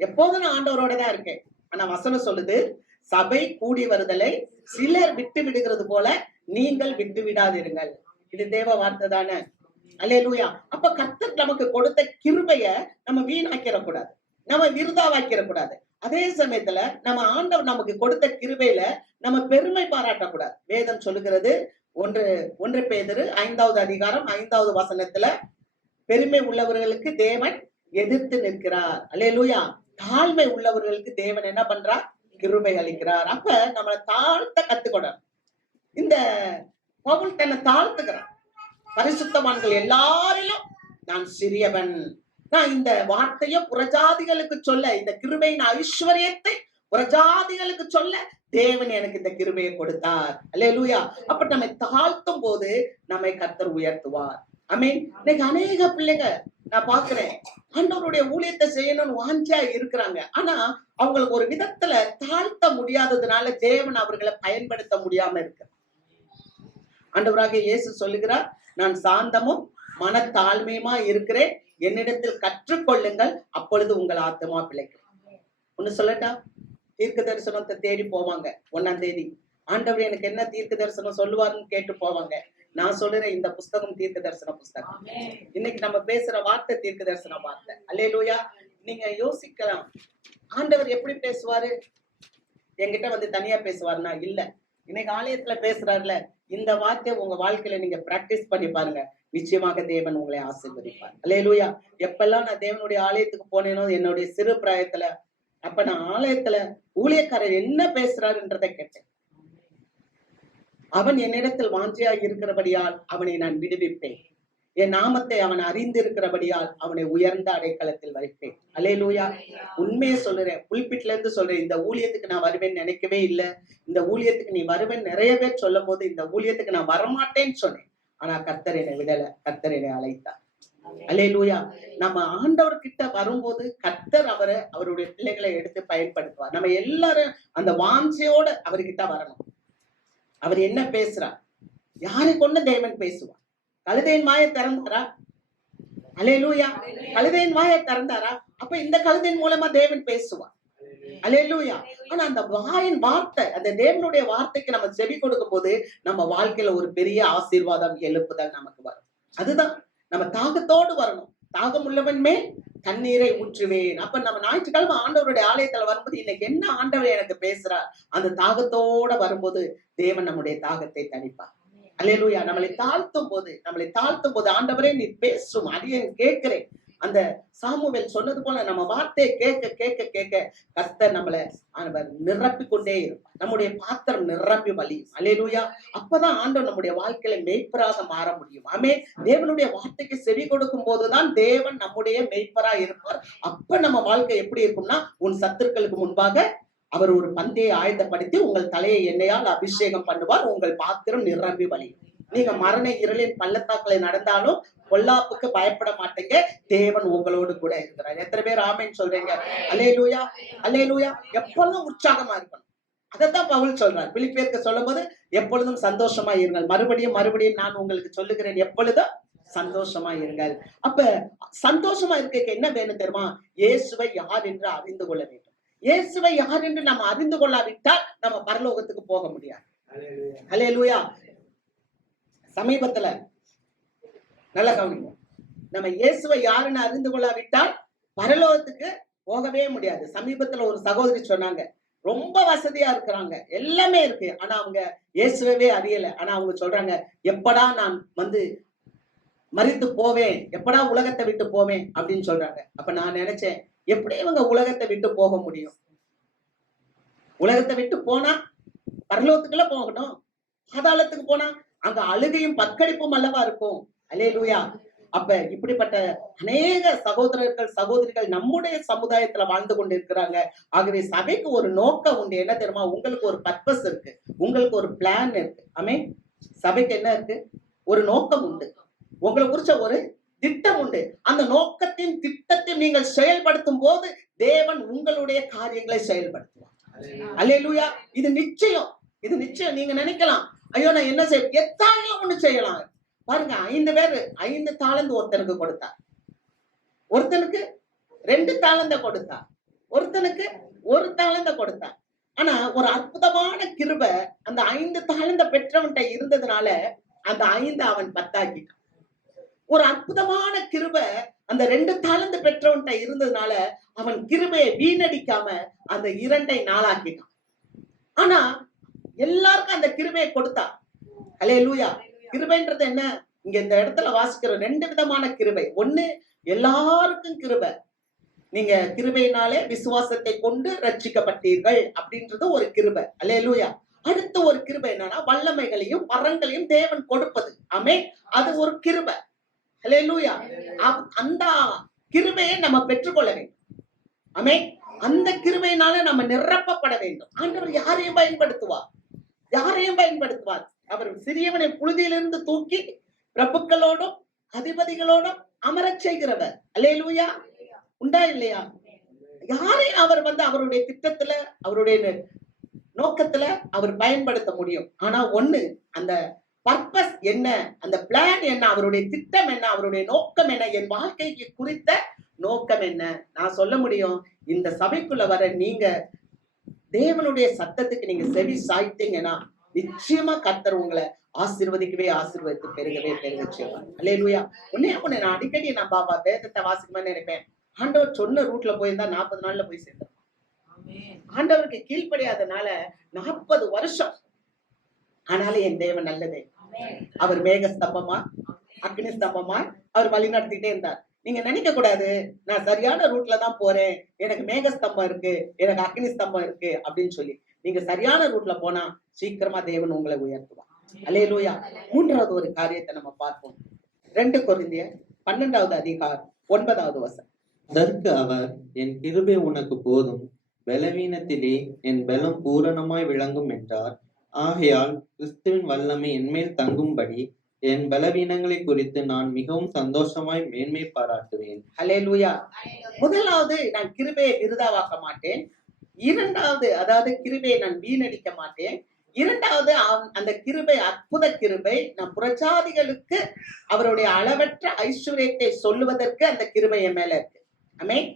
எப்போதும் நான் ஆண்டவரோட தான் இருக்கேன். ஆனா வசனம் சொல்லுது, சபை கூடி வருதலை சிலர் விட்டு விடுகிறது போல நீங்கள் விட்டு விடாதிருங்கள். இது தேவ வார்த்தை தானே. அல்லேலூயா. அப்ப கர்த்தர் நமக்கு கொடுத்த கிருபைய நம்ம வீணாக்கிற கூடாது, நம்ம விருதாவாக்கிற கூடாது. அதே சமயத்துல நம்ம ஆண்டவர் நமக்கு கொடுத்த கிருபையில நம்ம பெருமை பாராட்டக்கூடாது. வேதம் சொல்லுகிறது, ஒன்று பேதுரு 5வது அதிகாரம் 5வது வசனத்துல, பெருமை உள்ளவர்களுக்கு தேவன் எதிர்த்து நிற்கிறார். அல்லேலூயா. தாழ்மை உள்ளவர்களுக்கு தேவன் என்ன பண்றார்? கிருபை அளிக்கிறார். அப்ப நம்மளை தாழ்த்த கத்துக்கணும். இந்த பவுல் தன்னை தாழ்த்துக்கிறான். பரிசுத்தவான்கள் எல்லாரிலும் நான் சிறியவன். நான் இந்த வார்த்தையை புறஜாதிகளுக்கு சொல்ல, இந்த கிருபையின் ஐஸ்வர்யத்தை புறஜாதிகளுக்கு சொல்ல தேவன் எனக்கு இந்த கிருபையை கொடுத்தார். அல்லேலூயா. அப்ப நம்மை தாழ்த்தும் போது நம்மை கர்த்தர் உயர்த்துவார். ஆமென். இன்னைக்கு அநேக பிள்ளைங்க நான் பாக்குறேன், ஆண்டவருடைய ஊழியத்தை செய்யணும்னு வாஞ்சா இருக்கிறாங்க. ஆனா அவங்களுக்கு ஒரு விதத்துல தாழ்த்த முடியாததுனால தேவன் அவர்களை பயன்படுத்த முடியாம இருக்கு. ஆண்டவராகிய இயேசு சொல்லுகிறார், நான் சாந்தமும் மனத்தாழ்மையுமா இருக்கிறேன், என்னிடத்தில் கற்றுக்கொள்ளுங்கள், அப்பொழுது உங்கள் ஆத்மா பிழைக்கும். ஒண்ணு சொல்லட்டா? தீர்க்க தரிசனத்தை தேடி போவாங்க. 1ஆம் தேதி ஆண்டவர் எனக்கு என்ன தீர்க்க தரிசனம் சொல்லுவாருன்னு கேட்டு போவாங்க. நான் சொல்லுறேன், இந்த புஸ்தகம் தீர்க்க தரிசன புஸ்தகம். இன்னைக்கு நம்ம பேசுற வார்த்தை தீர்க்க தரிசன வார்த்தை. அல்லேலூயா. நீங்க யோசிக்கலாம், ஆண்டவர் எப்படி பேசுவாரு? என்கிட்ட வந்து தனியா பேசுவாருன்னா இல்ல. இன்னைக்கு ஆலயத்துல பேசுறாருல, இந்த வார்த்தையை உங்க வாழ்க்கையில நீங்க பிராக்டிஸ் பண்ணி பாருங்க, நிச்சயமாக தேவன் உங்களை ஆசீர்வதிப்பார். அல்லேலூயா. எப்பெல்லாம் நான் தேவனுடைய ஆலயத்துக்கு போனேனோ என்னுடைய சிறு பிராயத்துல, அப்ப நான் ஆலயத்துல ஊழியக்காரர் என்ன பேசுறாருன்றதை கேட்டேன். அவன் என்னிடத்தில் வாஞ்சையா இருக்கிறபடியால் அவனை நான் விடுவிப்பேன், என் நாமத்தை அவன் அறிந்திருக்கிறபடியால் அவனை உயர்ந்த அடைக்கலத்தில் வைப்பேன். அல்லேலூயா. உண்மையை சொல்லுறேன், புல்பிட்ல இருந்து சொல்றேன், இந்த ஊழியத்துக்கு நான் வருவேன்னு நினைக்கவே இல்லை. இந்த ஊழியத்துக்கு நீ வருவேன்னு நிறைய பேர் சொல்லும் போது இந்த ஊழியத்துக்கு நான் வரமாட்டேன்னு சொன்னேன். ஆனா கர்த்தர் என்னை விடல, கர்த்தர் என்னை அழைத்தார். அல்லேலூயா. நம்ம ஆண்டவர்கிட்ட வரும்போது கர்த்தர் அவருடைய பிள்ளைகளை எடுத்து பயன்படுத்துவார். நம்ம எல்லாரும் அந்த வாஞ்சையோட அவர்கிட்ட வரணும். அவர் என்ன பேசுறார், யாரை கொண்டு தேவன் பேசுவார்? கழுதையின் வாயை திறந்தாரா? அல்லேலூயா. கழுதையின் வாயை திறந்தாரா? அப்ப இந்த கழுதையின் மூலமா தேவன் பேசுவார். அல்லேலூயா. ஆனா அந்த வாயின் வார்த்தை, அந்த தேவனுடைய வார்த்தைக்கு நம்ம செவி கொடுக்கும் போது நம்ம வாழ்க்கையில ஒரு பெரிய ஆசீர்வாதம், எழுப்புதல் நமக்கு வரும். அதுதான் நம்ம தாகத்தோடு வரணும். தாகம் உள்ளவன் மேல் தண்ணீரை ஊற்றுவேன். அப்ப நம்ம ஞாயிற்றுக்கிழமை ஆண்டவருடைய ஆலயத்துல வரும்போது இன்னைக்கு என்ன ஆண்டவர் எனக்கு பேசுறார், அந்த தாகத்தோட வரும்போது தேவன் நம்முடைய தாகத்தை தணிப்பார். அல்லேலூயா. நம்மளை தாழ்த்தும் போது ஆண்டவரே நீ பேசும், அடியேன் கேட்கிறேன். அந்த சாமுவேல் சொன்னது போல நம்ம வார்த்தையை கேட்க கேட்க கேட்க கர்த்தர் நம்மளை நிரப்பி கொண்டே இருப்பார். நம்முடைய பாத்திரம் நிரம்பி வலியும். அல்லேலூயா. அப்பதான் ஆண்டவர் நம்முடைய வாழ்க்கையில மெய்ப்பராக மாற முடியும். ஆமே. தேவனுடைய வார்த்தைக்கு செவி கொடுக்கும் போதுதான் தேவன் நம்முடைய மெய்ப்பரா இருப்பார். அப்ப நம்ம வாழ்க்கை எப்படி இருக்கும்னா, உன் சத்துருக்களுக்கு முன்பாக அவர் ஒரு பந்தையை ஆயத்தப்படுத்தி உங்கள் தலையை எண்ணெயால் அபிஷேகம் பண்ணுவார், உங்கள் பாத்திரம் நிரம்பி வலியும். நீங்க மரண இருளின் பள்ளத்தாக்களை நடந்தாலும் பொல்லாப்புக்கு பயப்பட மாட்டீங்க, தேவன் உங்களோடு கூட இருக்கிறார். எத்தனை பேர் ஆமென் சொல்றீங்க? அல்லேலூயா. அல்லேலூயா. எப்பொழுதும் உற்சாகமா இருக்கணும். அதைத்தான் பவுல் சொல்றார் பிலிப்பியருக்கு சொல்லும் போது, எப்பொழுதும் சந்தோஷமா இருங்கள். மறுபடியும் நான் உங்களுக்கு சொல்லுகிறேன், எப்பொழுதும் சந்தோஷமா இருங்கள். அப்ப சந்தோஷமா இருக்க என்ன வேணும் தெரியுமா? இயேசுவை யார் என்று அறிந்து கொள்ள வேண்டும். இயேசுவை யார் என்று நம்ம அறிந்து கொள்ளாவிட்டால் நம்ம பரலோகத்துக்கு போக முடியாது. அல்லேலூயா. சமீபத்துல நல்லா கவனிங்க, நம்ம இயேசுவை யாருன்னு அறிந்து கொள்ளாவிட்டால் பரலோகத்துக்கு போகவே முடியாது. சமீபத்துல ஒரு சகோதரி சொன்னாங்க, ரொம்ப வசதியா இருக்கிறாங்க, எல்லாமே இருக்கு, ஆனா அவங்க இயேசுவே அறியல. ஆனா அவங்க சொல்றாங்க, எப்படா நான் மரித்து போவேன், எப்படா உலகத்தை விட்டு போவேன் அப்படின்னு சொல்றாங்க. அப்ப நான் நினைச்சேன், எப்படி இவங்க உலகத்தை விட்டு போக முடியும்? உலகத்தை விட்டு போனா பரலோகத்துக்குள்ள போகணும், பாதாளத்துக்கு போனா அங்க அழுகையும் பற்கடிப்பும் அல்லவா இருக்கும். அல்லேலூயா. அப்ப இப்படிப்பட்ட அநேக சகோதரர்கள் சகோதரிகள் நம்முடைய சமுதாயத்துல வாழ்ந்து கொண்டு இருக்கிறாங்க. ஆகவே சபைக்கு ஒரு நோக்கம் உண்டு. என்ன தெரியுமா? உங்களுக்கு ஒரு பர்பஸ் இருக்கு, உங்களுக்கு ஒரு பிளான் இருக்கு. ஆமென். சபைக்கு என்ன இருக்கு? ஒரு நோக்கம் உண்டு, உங்களை குறிச்ச ஒரு திட்டம் உண்டு. அந்த நோக்கத்தையும் திட்டத்தையும் நீங்கள் செயல்படுத்தும் போது தேவன் உங்களுடைய காரியங்களை செயல்படுத்துவார். அல்லேலூயா. இது நிச்சயம். இது நிச்சயம். நீங்க நினைக்கலாம், ஐயோ நான் என்ன செய்ய, எத்தாலும் ஒண்ணு செய்யலாம். பாருங்க, 5 பேரு 5 தாலந்து ஒருத்தனுக்கு கொடுத்தார், ஒருத்தனுக்கு 2 தாலந்த கொடுத்தார், ஒருத்தனுக்கு 1 தாலந்த கொடுத்தார். ஆனா ஒரு அற்புதமான கிருபை அந்த 5 தாலந்த பெற்றவன்கிட்ட இருந்ததுனால அந்த 5 அவன் 10 ஆக்கிட்டான். ஒரு அற்புதமான கிருபை அந்த 2 தாலந்து பெற்றவன்கிட்ட இருந்ததுனால அவன் கிருபையை வீணடிக்காம அந்த 2ஐ 4 ஆக்கிட்டான். ஆனா எல்லாருக்கும் அந்த கிருபையை கொடுத்தா. அல்லேலூயா. கிருபைன்றது என்ன? இங்க இந்த இடத்துல வாசிக்கிற 2 விதமான கிருபை. ஒண்ணு, எல்லாருக்கும் கிருபை. நீங்க கிருபையினாலே விசுவாசத்தை கொண்டு ரட்சிக்கப்பட்டீர்கள் அப்படின்றது ஒரு கிருபை. அல்லேலூயா. அடுத்த ஒரு கிருபை என்னன்னா, வல்லமைகளையும் வரங்களையும் தேவன் கொடுப்பது. ஆமென். அது ஒரு கிருபை. அல்லேலூயா. அந்த கிருபையை நம்ம பெற்றுக்கொள்ள வேண்டும். ஆமென். அந்த கிருபையினால நம்ம நிரப்பப்பட வேண்டும். ஆண்டவர் யாரையும் பயன்படுத்துவார், யாரையும் பயன்படுத்துவார். அவர் சிறியவனை புழுதியிலிருந்து தூக்கி பிரபுக்களோடும் அதிபதிகளோடும் அமரச் செய்கிறவர். அல்லேலூயா. உண்டா இல்லையா? யாரையும் அவர் அவருடைய திட்டத்துல, அவருடைய நோக்கத்துல அவர் பயன்படுத்த முடியும். ஆனா ஒண்ணு, அந்த பர்பஸ் என்ன, அந்த பிளான் என்ன, அவருடைய திட்டம் என்ன, அவருடைய நோக்கம் என்ன, என் வாழ்க்கைக்கு குறித்த நோக்கம் என்ன, நான் சொல்ல முடியும். இந்த சபைக்குள்ள வர நீங்க தேவனுடைய சத்தத்துக்கு நீங்க செவி சாய்த்தீங்கன்னா நிச்சயமா கர்த்தர் உங்களை ஆசீர்வதிக்கவே ஆசீர்வதித்து பெருகவே பெருக செய்வார். அல்லேலூயா. ஒண்ணு நான் அடிக்கடி நான் பாபா வேதத்தை வாசிக்கணும்னு நினைப்பேன். ஆண்டவர் சொன்ன ரூட்ல போயிருந்தா 40 நாள்ல போய் சேர்ந்தோம். ஆண்டவருக்கு கீழ்ப்படியாதனால 40 வருஷம். ஆனாலும் என் தேவன் நல்லதே. அவர் மேக ஸ்தம்பமா அக்னி ஸ்தம்பமா அவர் வழி நடத்திட்டே இருந்தார். நீங்க நினைக்க கூடாது, நான் சரியான ரூட்ல தான் போறேன், எனக்கு மேக ஸ்தம்பம் இருக்கு, எனக்கு அக்னி ஸ்தம்பம் இருக்கு அப்படின்னு சொல்லி. நீங்க சரியான ரூட்ல போனா சீக்கிரமா தேவன் உங்களை உயர்த்துவார். அல்லேலூயா. மூன்றாவது ஒரு காரியத்தை நம்ம பார்ப்போம். 2 கொரிந்தியர் 12வது அதிகாரம் 9வது வசனம். அதற்கு அவர், என் கிருபை உனக்கு போதும், பலவீனத்திலே என் பலம் பூரணமாய் விளங்கும் என்றார். ஆகையால் கிறிஸ்துவின் வல்லமை என்மேல் தங்கும்படி என் பலவீனங்களை குறித்து நான் மிகவும் சந்தோஷமாய் மேன்மை பாராட்டுவேன். அல்லேலூயா. முதலாவது, நான் கிருபையை விருதாவாக்க மாட்டேன். இரண்டாவது, அதாவது கிருபையை நான் வீணடிக்க மாட்டேன். இரண்டாவது, அந்த கிருபை அற்புத கிருபை. நான் புறஜாதிகளுக்கு அவருடைய அளவற்ற ஐஸ்வர்யத்தை சொல்லுவதற்கு அந்த கிருபை என் மேல இருக்கு. ஆமென்.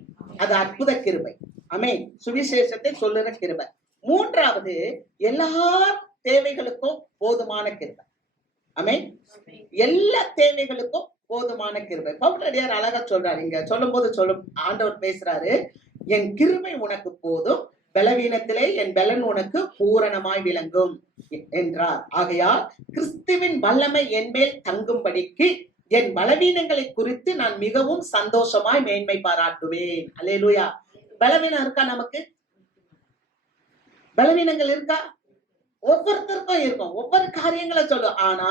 அது அற்புத கிருபை. ஆமென். சுவிசேஷத்தை சொல்லுற கிருபை. மூன்றாவது, எல்லார் தேவைகளுக்கும் போதுமான கிருபை. ஆமென். எல்லா தேவைகளுக்கும் போதுமான கிருபை. பவுலடியார் அழகா சொல்றாரு. இங்க சொல்லும் போது ஆண்டவர் பேசுறாரு, என் கிருபை உனக்கு போதும், பலவீனத்திலே என் பலன் உனக்கு பூரணமாய் விளங்கும் என்றார். ஆகையால் கிறிஸ்துவின் வல்லமை என் மேல் தங்கும்படிக்கு என் பலவீனங்களை குறித்து நான் மிகவும் சந்தோஷமாய் மேன்மை பாராட்டுவேன். அல்லேலூயா. பலவீனம் இருக்கா? நமக்கு பலவீனங்கள் இருக்கா? ஒவ்வொருத்தருக்கும் இருக்கும். ஒவ்வொரு காரியங்களை சொல்லும். ஆனா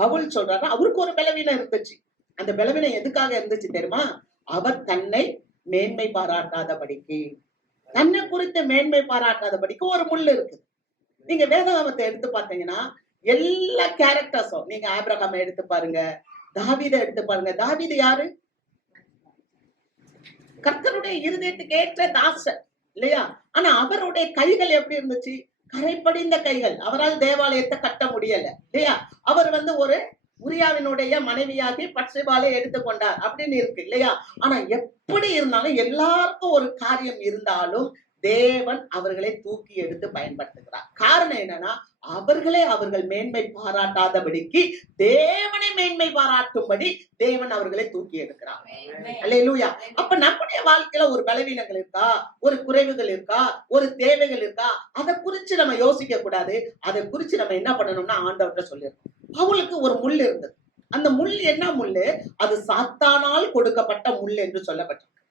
பவுல் சொல்றாரு, அவருக்கு ஒரு பலவீனம் இருந்துச்சு. அந்த பலவீனம் எதுக்காக இருந்துச்சு தெரியுமா? அவர் தன்னை மேன்மை பாராட்டாதபடிக்கு, தன்னை குறித்து மேன்மை பாராட்டாதபடிக்கு ஒரு முள் இருக்கு. நீங்க வேதாகமத்தை எடுத்து பார்த்தீங்கன்னா எல்லா கேரக்டர்ஸும், நீங்க ஆபிரகாமை எடுத்து பாருங்க, தாவீதை எடுத்து பாருங்க. தாவீது யாரு? கர்த்தருடைய இருதயத்துக்கு ஏற்ற தாசர் இல்லையா? ஆனா அவருடைய கைகள் எப்படி இருந்துச்சு? கரைப்படிந்த கைகள். அவரால் தேவாலயத்தை கட்ட முடியல இல்லையா? அவர் ஒரு உரியாவினுடைய மனைவியாகி பட்சேபாலை எடுத்துக்கொண்டார் அப்படின்னு இருக்கு இல்லையா? ஆனா எப்படி இருந்தாலும் எல்லாருக்கும் ஒரு காரியம் இருந்தாலும் தேவன் அவர்களை தூக்கி எடுத்து பயன்படுத்துகிறார். காரணம் என்னன்னா, அவர்கள் மேன்மை பாராட்டாதபடிக்கு தேவனை மேன்மை பாராட்டும்படி தேவன் அவர்களை தூக்கி எடுக்கிறார். அல்லேலூயா. அப்ப நம்முடைய வாழ்க்கையில ஒரு பலவீனங்கள் இருக்கா, ஒரு குறைவுகள் இருக்கா, ஒரு தேவைகள் இருக்கா, அதை குறிச்சு நம்ம யோசிக்க கூடாது. அதை குறிச்சு நம்ம என்ன பண்ணணும்னா ஆண்டவர்கிட்ட சொல்லிருக்கோம். அவளுக்கு ஒரு முள் இருந்தது. அந்த முள் என்ன முள்ளு? அது சாத்தானால் கொடுக்கப்பட்ட முள் என்று சொல்லப்பட்டிருக்கு.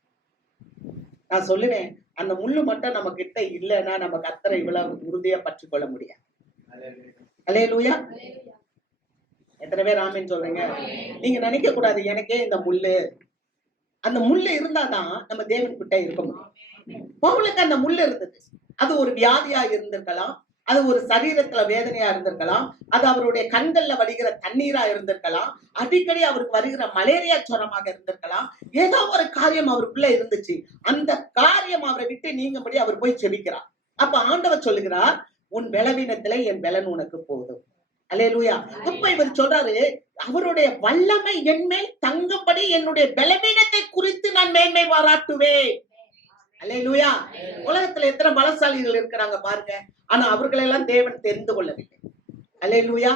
நான் சொல்லுவேன், அந்த முள்ளு மட்டும் நம்ம கிட்ட இல்லைன்னா நம்ம கர்த்தரை இவ்வளவு உறுதியா பற்றி கொள்ள முடியாது. அல்லேலூயா. எத்தனை பேர் ஆமென் சொல்றீங்க? நீங்க நினைக்க கூடாது எனக்கே இந்த முள்ளு. அந்த முள்ளு இருந்தாதான் நம்ம தேவன் கிட்ட இருக்க முடியும். பவுலுக்கு அந்த முள்ளு இருந்தது. அது ஒரு வியாதியா இருந்திருக்கலாம், அது ஒரு சரீரத்துல வேதனையா இருந்திருக்கலாம், அது அவருடைய கண்கள்ல வடிகிற தண்ணீரா இருந்திருக்கலாம், அடிக்கடி அவருக்கு வருகிற மலேரியா ஜுரமாக இருந்திருக்கலாம். ஏதோ ஒரு காரியம் அவருக்குள்ள இருந்துச்சு. அந்த காரியம் அவரை விட்டு நீங்கும்படி அவர் போய் செபிக்கிறார். அப்ப ஆண்டவர் சொல்லுகிறார், உன் பலவீனத்திலே என் பலன் உனக்கு போதும். அல்லேலூயா. அப்ப இவர் சொல்றாரு, அவருடைய வல்லமை என் மேல் தங்கும்படி என்னுடைய பலவீனத்தை குறித்து நான் மேன்மை பாராட்டுவேன். அல்லேலூயா. உலகத்துல எத்தனை பலசாலிகள் இருக்கிறாங்க பாருங்க. ஆனா அவர்களை எல்லாம் தேவன் தெரிந்து கொள்ளவில்லை. அல்லேலூயா.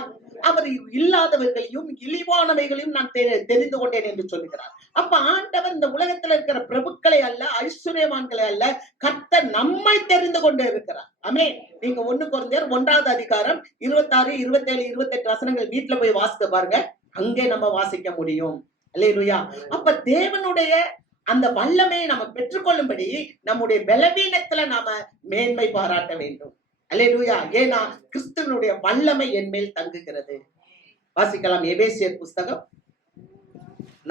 அவர் இல்லாதவர்களையும் இழிவானவைகளையும் நான் தெரிந்து கொண்டேன் என்று சொல்லுகிறார். அப்ப ஆண்டவர் இந்த உலகத்துல இருக்கிற பிரபுக்களை அல்ல, ஐஸ்வர்யவான்களை அல்ல, கர்த்தர் நம்மை தெரிந்து கொண்டு இருக்கிறார். ஆமென். நீங்க 1 கொரிந்தியர் 1வது அதிகாரம் 26, 27, 28 வசனங்கள் வீட்டுல போய் வாசித்து பாருங்க. அங்கே நம்ம வாசிக்க முடியும். அல்லேலூயா. அப்ப தேவனுடைய அந்த வல்லமையை நம்ம பெற்றுக்கொள்ளும்படி நம்முடைய பலவீனத்துல நாம மேன்மை பாராட்ட வேண்டும். அல்லேலூயா. ஏன்னா கிறிஸ்துவனுடைய வல்லமை என் மேல் தங்குகிறது. வாசிக்கலாம். எபேசியர் புஸ்தகம்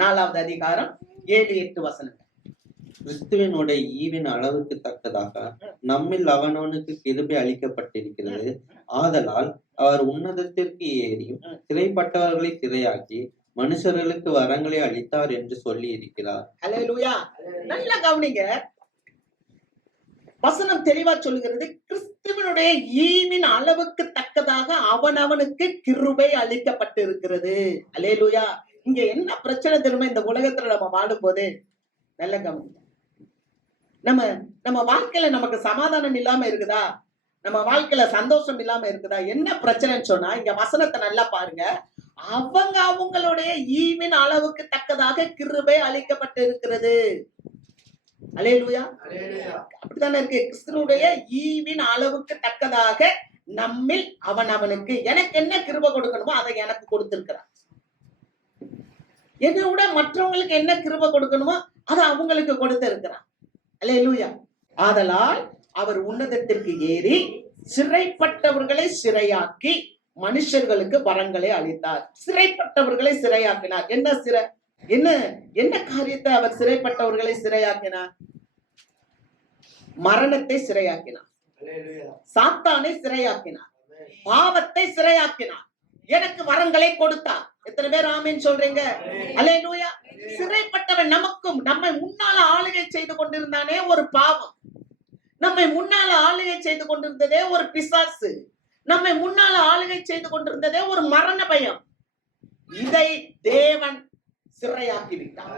4வது அதிகாரம் 7, 8 வசனங்கள். கிறிஸ்துவனுடைய ஈவின் அளவுக்கு தக்கதாக நம்மில் அவனவனுக்கு கிருபை அளிக்கப்பட்டிருக்கிறது. ஆதலால் அவர் உன்னதத்திற்கு ஏறி சிறைப்பட்டவர்களை சிறையாக்கி மனுஷர்களுக்கு வரங்களை அளித்தார் என்று சொல்லி இருக்கிறார். அல்லேலூயா. நல்லா கவனிங்க. வசனம் தெளிவா சொல்லுகிறது, கிறிஸ்துவனுடைய ஈவின் அளவுக்கு தக்கதாக அவனவனுக்கு கிருபை அளிக்கப்பட்டு இருக்கிறது. அல்லேலூயா. இங்க என்ன பிரச்சனை தெரியுமா? இந்த உலகத்துல நம்ம வாழும் போது நல்ல கவனிங்க. நம்ம வாழ்க்கையில நமக்கு சமாதானம் இல்லாம இருக்குதா? நம்ம வாழ்க்கையில சந்தோஷம் இல்லாம இருக்குதா? என்ன பிரச்சனைன்னு சொன்னா, இங்க வசனத்தை நல்லா பாருங்க. அவங்களுடைய ஈவின் அளவுக்கு தக்கதாக கிருபை அளிக்கப்பட்டு இருக்கிறது. அல்லேலூயா. அப்படித்தானே இருக்கு. கிறிஸ்துவனுடைய ஈவின் அளவுக்கு தக்கதாக நம்மில் அவனவனுக்கு, எனக்கு என்ன கிருபை கொடுக்கணுமோ அதை எனக்கு கொடுத்திருக்கிறார். என்னை விட மற்றவங்களுக்கு என்ன கிருபை கொடுக்கணுமோ அதை அவங்களுக்கு கொடுத்திருக்கிறார். அல்லேலூயா. ஆதலால் அவர் உன்னதத்திற்கு ஏறி சிறைப்பட்டவர்களை சிறையாக்கி மனுஷர்களுக்கு வரங்களை அளித்தார். சிறைப்பட்டவர்களை சிறையாக்கினார். என்ன சிறை? என்ன காரியத்தை அவர் சிறைப்பட்டவர்களை சிறையாக்கினார்? மரணத்தை சிறையாக்கினார், சாத்தானை சிறையாக்கினார், பாவத்தை சிறையாக்கினார், எனக்கு வரங்களை கொடுத்தார். எத்தனை பேர் ஆமென் சொல்றீங்க? அல்லேலூயா. சிறைப்பட்டவன் நமக்கும், நம்மை முன்னால ஆளுகை செய்து கொண்டிருந்தானே ஒரு பாவம், நம்மை முன்னால ஆளுகை செய்து கொண்டிருந்ததே ஒரு பிசாசு, நம்மை முன்னால ஆளுகை செய்து கொண்டிருந்ததே ஒரு மரண பயம், இதை தேவன் சிறையாக்கி விட்டார்.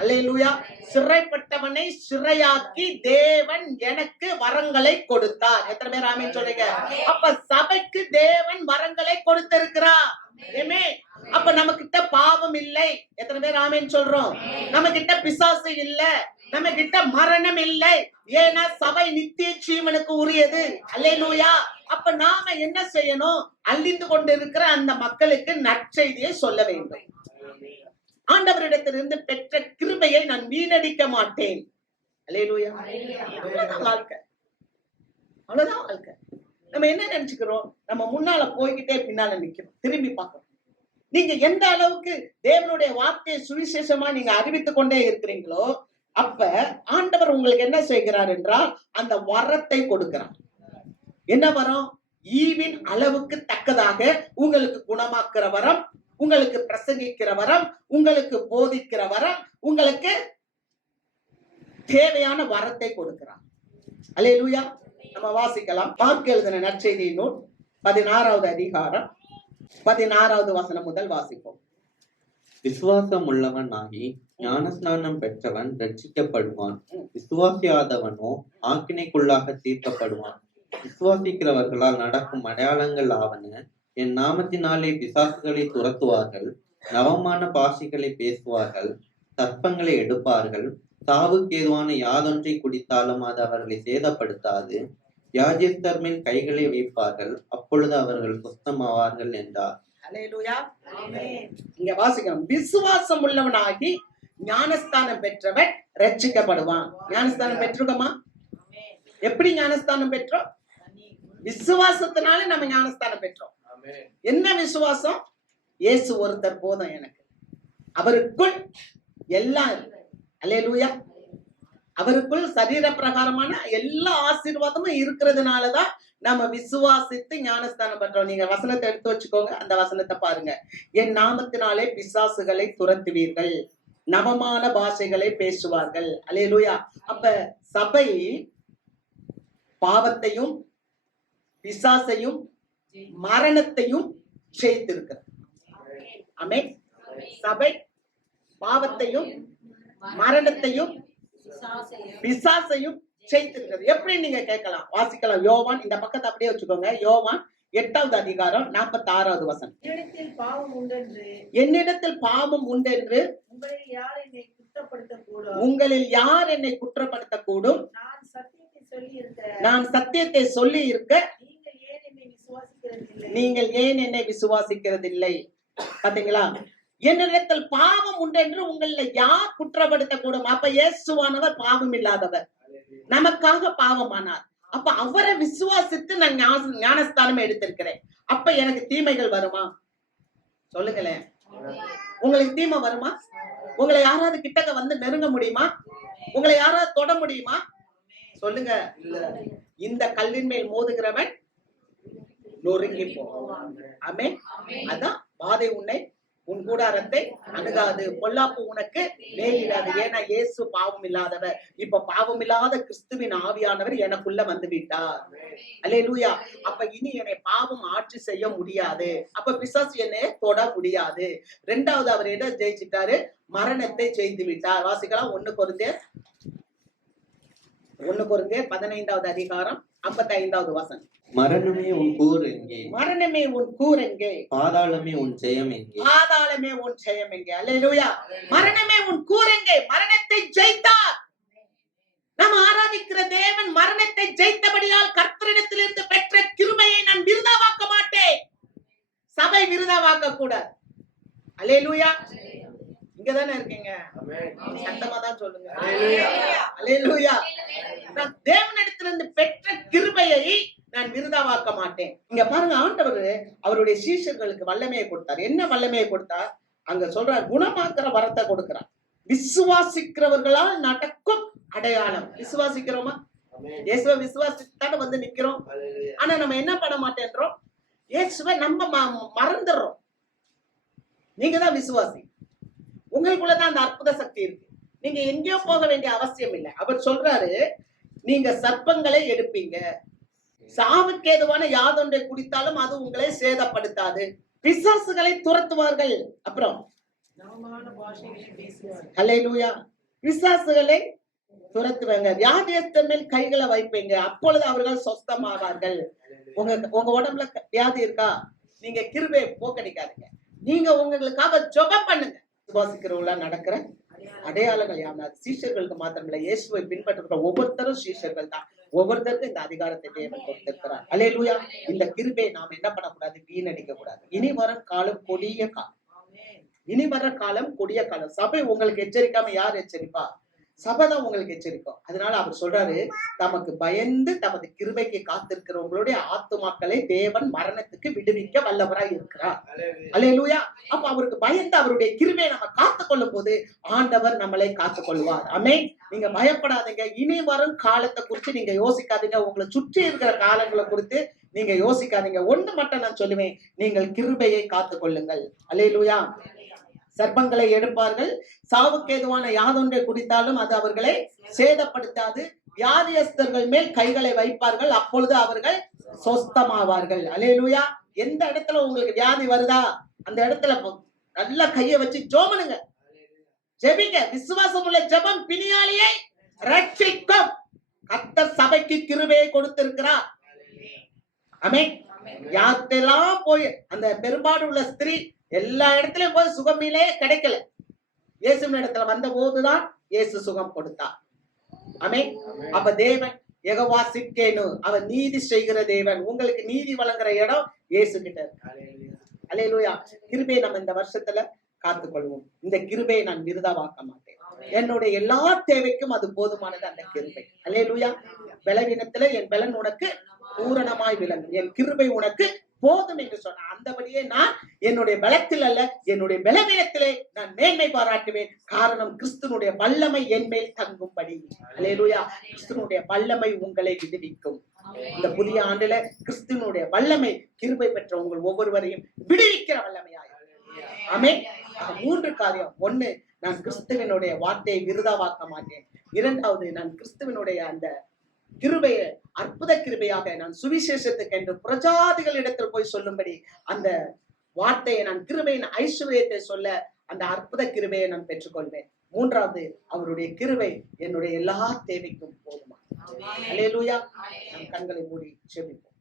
அல்லேலூயா. சிறைப்பட்டவனை சிறையாக்கி தேவன் எனக்கு வரங்களை கொடுத்தார். எத்தனை பேர் ஆமென் சொல்றீங்க? அப்ப சபைக்கு தேவன் வரங்களை கொடுத்திருக்கிறார். அப்ப நம்ம கிட்ட பாவம் இல்லை. எத்தனை பேர் ஆமென் சொல்றோம்? நம்ம கிட்ட பிசாசு இல்ல, நம்ம கிட்ட மரணம் இல்லை. ஏன்னா சபை நித்திய ஜீவனுக்கு உரியது. அல்லேலூயா. அப்ப நாம என்ன செய்யணும்? அழிந்து கொண்டிருக்கிற அந்த மக்களுக்கு நற்செய்தியை சொல்ல வேண்டும். ஆண்டவரிடத்திலிருந்து பெற்ற கிருபையை நான் வீணடிக்க மாட்டேன். அல்லேலூயா. அவ்வளவுதான் வாழ்க்கை. அவ்வளவுதான் வாழ்க்கை. நம்ம என்ன நினைச்சுக்கிறோம்? நம்ம முன்னால போய்கிட்டே பின்னால நிக்கிறோம், திரும்பி பார்க்கணும். நீங்க எந்த அளவுக்கு தேவனுடைய வார்த்தையை சுவிசேஷமா நீங்க அறிவித்துக் கொண்டே இருக்கிறீங்களோ, அப்ப ஆண்டவர் உங்களுக்கு என்ன செய்கிறார் என்றால் அந்த வரத்தை கொடுக்கிறார். என்ன வரம்? ஈவின் அளவுக்கு தக்கதாக உங்களுக்கு குணமாக்குற வரம், உங்களுக்கு பிரசங்கிக்கிற வரம், உங்களுக்கு போதிக்கிற வரம், உங்களுக்கு தேவையான வரத்தை கொடுக்கிறார். அல்லேலூயா. நம்ம வாசிக்கலாம். மார்க் எழுதின நற்செய்தி நூல் 16வது அதிகாரம் 16வது வசனம் முதல் வாசிப்போம். விசுவாசம் உள்ளவனாகி ஞானஸ்நானம் பெற்றவன் ரட்சிக்கப்படுவான், விசுவாசியாதவனோ ஆக்கினைக்குள்ளாக தீர்க்கப்படுவான். விசுவாசிக்கிறவர்களால் நடக்கும் அடையாளங்கள் ஆவன: என் நாமத்தினாலே பிசாசுகளை துரத்துவார்கள், நவமான பாஷைகளை பேசுவார்கள், சர்ப்பங்களை எடுப்பார்கள், சாவுக்கு ஏதுவான யாதொன்றை குடித்தாலும் அது அவர்களை சேதப்படுத்தாது, வியாதியஸ்தர் மேல் கைகளை வைப்பார்கள், அப்பொழுது அவர்கள் சுத்தமாவார்கள் என்றார். அல்லேலூயா. இங்க வாசிக்கிறோம். விசுவாசம் உள்ளவனாகி ஞானஸ்தானம் பெற்றவன் ரட்சிக்கப்படுவான். ஞானஸ்தானம் பெற்றுக்கோமா? எப்படி ஞானஸ்தானம் பெற்றோம்? விசுவாசத்தினால நம்ம ஞானஸ்தானம் பெற்றோம். என்ன விசுவாசம்? இயேசு ஒருத்தர் போதும் எனக்கு, அவருக்குள் எல்லாம் இருக்கு. அல்லேலூயா. அவருக்குள் சரீர பிரகாரமான எல்லா ஆசீர்வாதமும் இருக்கிறதுனாலதான் நம்ம விசுவாசித்து ஞானஸ்தானம் பண்றோம். நீங்க வசனத்தை எடுத்து வச்சுக்கோங்க, அந்த வசனத்தை பாருங்க. என் நாமத்தினாலே பிசாசுகளை துரத்துவீர்கள், நவமான பாஷைகளை பேசுவார்கள். அல்லேலூயா. அப்ப சபை பாவத்தையும் பிசாசையும் மரணத்தையும் ஜெயித்திருக்கிறது. ஆமென். சபை பாவத்தையும் மரணத்தையும் பிசாசையும் ஜெயித்திருக்கிறது. எப்படி நீங்க கேட்கலாம், வாசிக்கலாம். யோவான், இந்த பக்கத்தை அப்படியே வச்சுக்கோங்க. யோவான் 8வது அதிகாரம் 46வது வசனம். என்னிடத்தில் பாவம் உண்டென்று என்னிடத்தில் பாவம் உண்டென்று உங்களில் யார் என்னை குற்றப்படுத்தக்கூடும்? உங்களில் யார் என்னை குற்றப்படுத்தக்கூடும்? நான் சத்தியத்தை சொல்லி இருக்க நான் சத்தியத்தை சொல்லி இருக்க நீங்கள் ஏன் என்னை விசுவாசிக்கிறதில்லை? நீங்கள் ஏன் என்னை விசுவாசிக்கிறதில்லை? பாத்தீங்களா? என்னிடத்தில் பாவம் உண்டென்று உங்கள யார் குற்றப்படுத்தக்கூடும்? அப்ப இயேசுவானவர் பாவம் இல்லாதவர், நமக்காக பாவமானார். அப்ப அவரை விசுவாசித்து நான் ஞானஸ்தானம் எடுத்திருக்கிறேன். அப்ப எனக்கு தீமைகள் வருமா? சொல்லுங்களேன். உங்களுக்கு தீமை வருமா? உங்களை யாராவது கிட்டக்க வந்து நெருங்க முடியுமா? உங்களை யாராவது தொட முடியுமா? சொல்லுங்க. இந்த கல்லின் மேல் மோதுகிறவன் நொறுங்கி போவான். ஆமென். அதான் வாதை உன்னை உன் கூடாரத்தை அணுகாது, பொல்லாப்பு உனக்கு நேரிடாது. ஏன்னா இயேசு பாவம் இல்லாதவர். இப்ப பாவம் இல்லாத கிறிஸ்துவின் ஆவியானவர் எனக்குள்ள வந்து விட்டார். அல்லேலூயா. அப்ப இனி என்னை பாவம் ஆட்சி செய்ய முடியாது. அப்ப பிசாசு என்னை தொட முடியாது. 2வது அவர் என்ன ஜெயிச்சிட்டாரு? மரணத்தை ஜெயித்து விட்டார். வாசிக்கலாம். 1 கொரிந்தியர் 15வது அதிகாரம் 55வது வசனம். மரணமே உன் கூர் எங்கே? மரணமே உன் கூர் எங்கே? பாதாளமே உன் ஜெயம் எங்கே? பாதாளமே உன் ஜெயம் எங்கே? அல்லேலூயா. மரணமே உன் கூர் எங்கே? மரணத்தை ஜெயித்தார். நாம் ஆராதிக்கிற தேவன் மரணத்தை ஜெயித்தபடியால் கர்த்தரிடத்திலிருந்து பெற்ற கிருபையை நான் விருதாவாக்க மாட்டேன். சபை விருதாவாக்க கூடாது. அல்லேலூயா. இங்கதானே இருக்கீங்க. சத்தமா தான் சொல்லுங்க. அல்லேலூயா. நான் தேவனிடத்திலிருந்து பெற்ற கிருபையை நான் விருதாவாக்க மாட்டேன். இங்க பாருங்க, ஆண்டவர் அவருடைய சீஷர்களுக்கு வல்லமையை கொடுத்தார். என்ன வல்லமையை கொடுத்தார்? அங்க சொல்றார், குணமாக்குற வரத்தை கொடுக்கிறார். விசுவாசிக்கிறவர்களால் நடக்கும் அடையாளம். விசுவாசிக்கிறோமா? இயேசுவை விசுவாசித்தான வந்து நிக்கிறோம். ஆனா நம்ம என்ன பண்ண மாட்டேன்றோம்? இயேசுவை நம்ம மறந்துடுறோம். நீங்க தான் விசுவாசி. உங்களுக்குள்ளதான் அந்த அற்புத சக்தி இருக்கு. நீங்க எங்கேயோ போக வேண்டிய அவசியம் இல்லை. அவர் சொல்றாரு, நீங்க சர்ப்பங்களை எடுப்பீங்க, சாவுக்கு ஏதுவான யாதொன்றை குடித்தாலும் அது உங்களை சேதப்படுத்தாது, பிசாசுகளை துரத்துவார்கள். அப்புறம் நவமான பாஷைகளை பேசுவார். அல்லேலூயா. பிசாசுகளை துரத்துவாங்க. வியாதியஸ்தர் மேல் கைகளை வைப்பீங்க, அப்பொழுது அவர்கள் சொஸ்தமாவார்கள். உங்க உடம்புல வியாதி இருக்கா? நீங்க கிருபையை போக்கடிக்காதீங்க. நீங்க உங்களுக்காக ஜெபம் பண்ணுங்க. விசுவாசிக்கிறவங்களா நடக்கிற அடையாளங்கள் யாருன்னா சீஷர்களுக்கு மாத்திரம் இல்ல, இயேசுவை பின்பற்றுகிற ஒவ்வொருத்தரும் சீஷர்கள் தான். ஒவ்வொருத்தருக்கும் இந்த அதிகாரத்தை தேவன் கொடுத்திருக்கிறார். அல்லேலூயா. இந்த கிருபையை நாம் என்ன பண்ணக்கூடாது? வீணடிக்க கூடாது. இனி வரும் காலம் கொடிய காலம். இனி வர்ற காலம் கொடிய காலம். சபை உங்களுக்கு எச்சரிக்காம யார் எச்சரிப்பா? சபை தான் உங்களுக்கு எச்சரிக்கும். அதனால அவர் சொல்றாரு, தமக்கு பயந்து தமது கிருபைக்கு காத்திருக்கிறவங்களுடைய ஆத்துமாக்களை தேவன் மரணத்துக்கு விடுவிக்க வல்லவராய் இருக்கிறார். அல்லேலூயா. அப்ப அவருக்கு பயந்து அவருடைய கிருபையை நம்ம காத்துக் கொள்ளும் போது ஆண்டவர் நம்மளை காத்துக் கொள்வார். ஆமென். நீங்க பயப்படாதீங்க. இனி வரும் காலத்தை குறித்து நீங்க யோசிக்காதீங்க. உங்களை சுற்றி இருக்கிற காலங்களை குறித்து நீங்க யோசிக்காதீங்க. ஒண்ணு மட்டும் நான் சொல்லுவேன், நீங்கள் கிருபையை காத்துக் கொள்ளுங்கள். அல்லேலூயா. சர்ப்பங்களை எடுப்பார்கள், சாவுக்கு ஏதுவான யாதொன்றை குடித்தாலும் அது அவர்களை சேதப்படுத்தாது, வியாதியஸ்தர்கள் மேல் கைகளை வைப்பார்கள், அப்பொழுது அவர்கள் சொஸ்தமாவார்கள். அல்லேலூயா. எந்த இடத்துல உங்களுக்கு வியாதி வருதா அந்த இடத்துல நல்லா கையை வச்சு ஜெபம்னுங்க, ஜெபிங்க. விசுவாசம் உள்ள ஜெபம் பிணியாளியை ரட்சிக்கும். கர்த்தர் சபைக்கு கிருபையை கொடுத்திருக்கிறார். ஆமென். யார்கிட்டெல்லாம் போய் அந்த பெரும்பாடு உள்ள ஸ்திரீ எல்லா இடத்துலயும் போய் சுகமிலே கிடைக்கல. இயேசுவின் இடத்துல வந்த போதுதான் இயேசு சுகம் கொடுத்தார். ஆமென். அப்ப தேவன் யெகோவா சிக்கேனு, அவர் நீதி செய்கிற தேவன். உங்களுக்கு நீதி வழங்குற இடம் இயேசு கிட்ட இருக்கு. அல்லேலூயா. கிருபையை நம்ம இந்த வருஷத்துல காத்துக்கொள்வோம். இந்த கிருபையை நான் விருதாவாக்க மாட்டேன். என்னுடைய எல்லா தேவைக்கும் அது போதுமானது அந்த கிருபை. அல்லேலூயா. பலவீனத்துல என் பலன் உனக்கு பூரணமாய் விளங்கும், என் கிருபை உனக்கு போதும் என்று சொன்ன அந்தபடியே நான் என்னுடைய பலத்தில் அல்ல, என்னுடைய பலவீனத்திலே நான் மேன்மை பாராட்டுவேன். காரணம், கிறிஸ்துனுடைய வல்லமை என் மேல் தங்கும்படி. அல்லேலூயா. கிறிஸ்துனுடைய வல்லமை உங்களை விடுவிக்கும். இந்த புதிய ஆண்டுல கிறிஸ்துனுடைய வல்லமை கிருபை பெற்ற உங்கள் ஒவ்வொருவரையும் விடுவிக்கிற வல்லமையாய். ஆமென். 3 காரியம். 1, நான் கிறிஸ்துவனுடைய வார்த்தையை விருதாவாக்க மாட்டேன். 2வது, நான் கிறிஸ்துவனுடைய அந்த கிருபையை, அற்புத கிருபையாக நான் சுவிசேஷத்துக்கு என்று பிரஜாதிகளிடத்தில் போய் சொல்லும்படி அந்த வார்த்தையை நான் கிருபையின் ஐஸ்வர்யத்தை சொல்ல அந்த அற்புத கிருபையை நான் பெற்றுக்கொள்வேன். மூன்றாவது, அவருடைய கிருபை என்னுடைய எல்லா தேவைக்கும் போதுமா. அல்லேலூயா. நம் கண்களை மூடி ஜெபிப்போம்.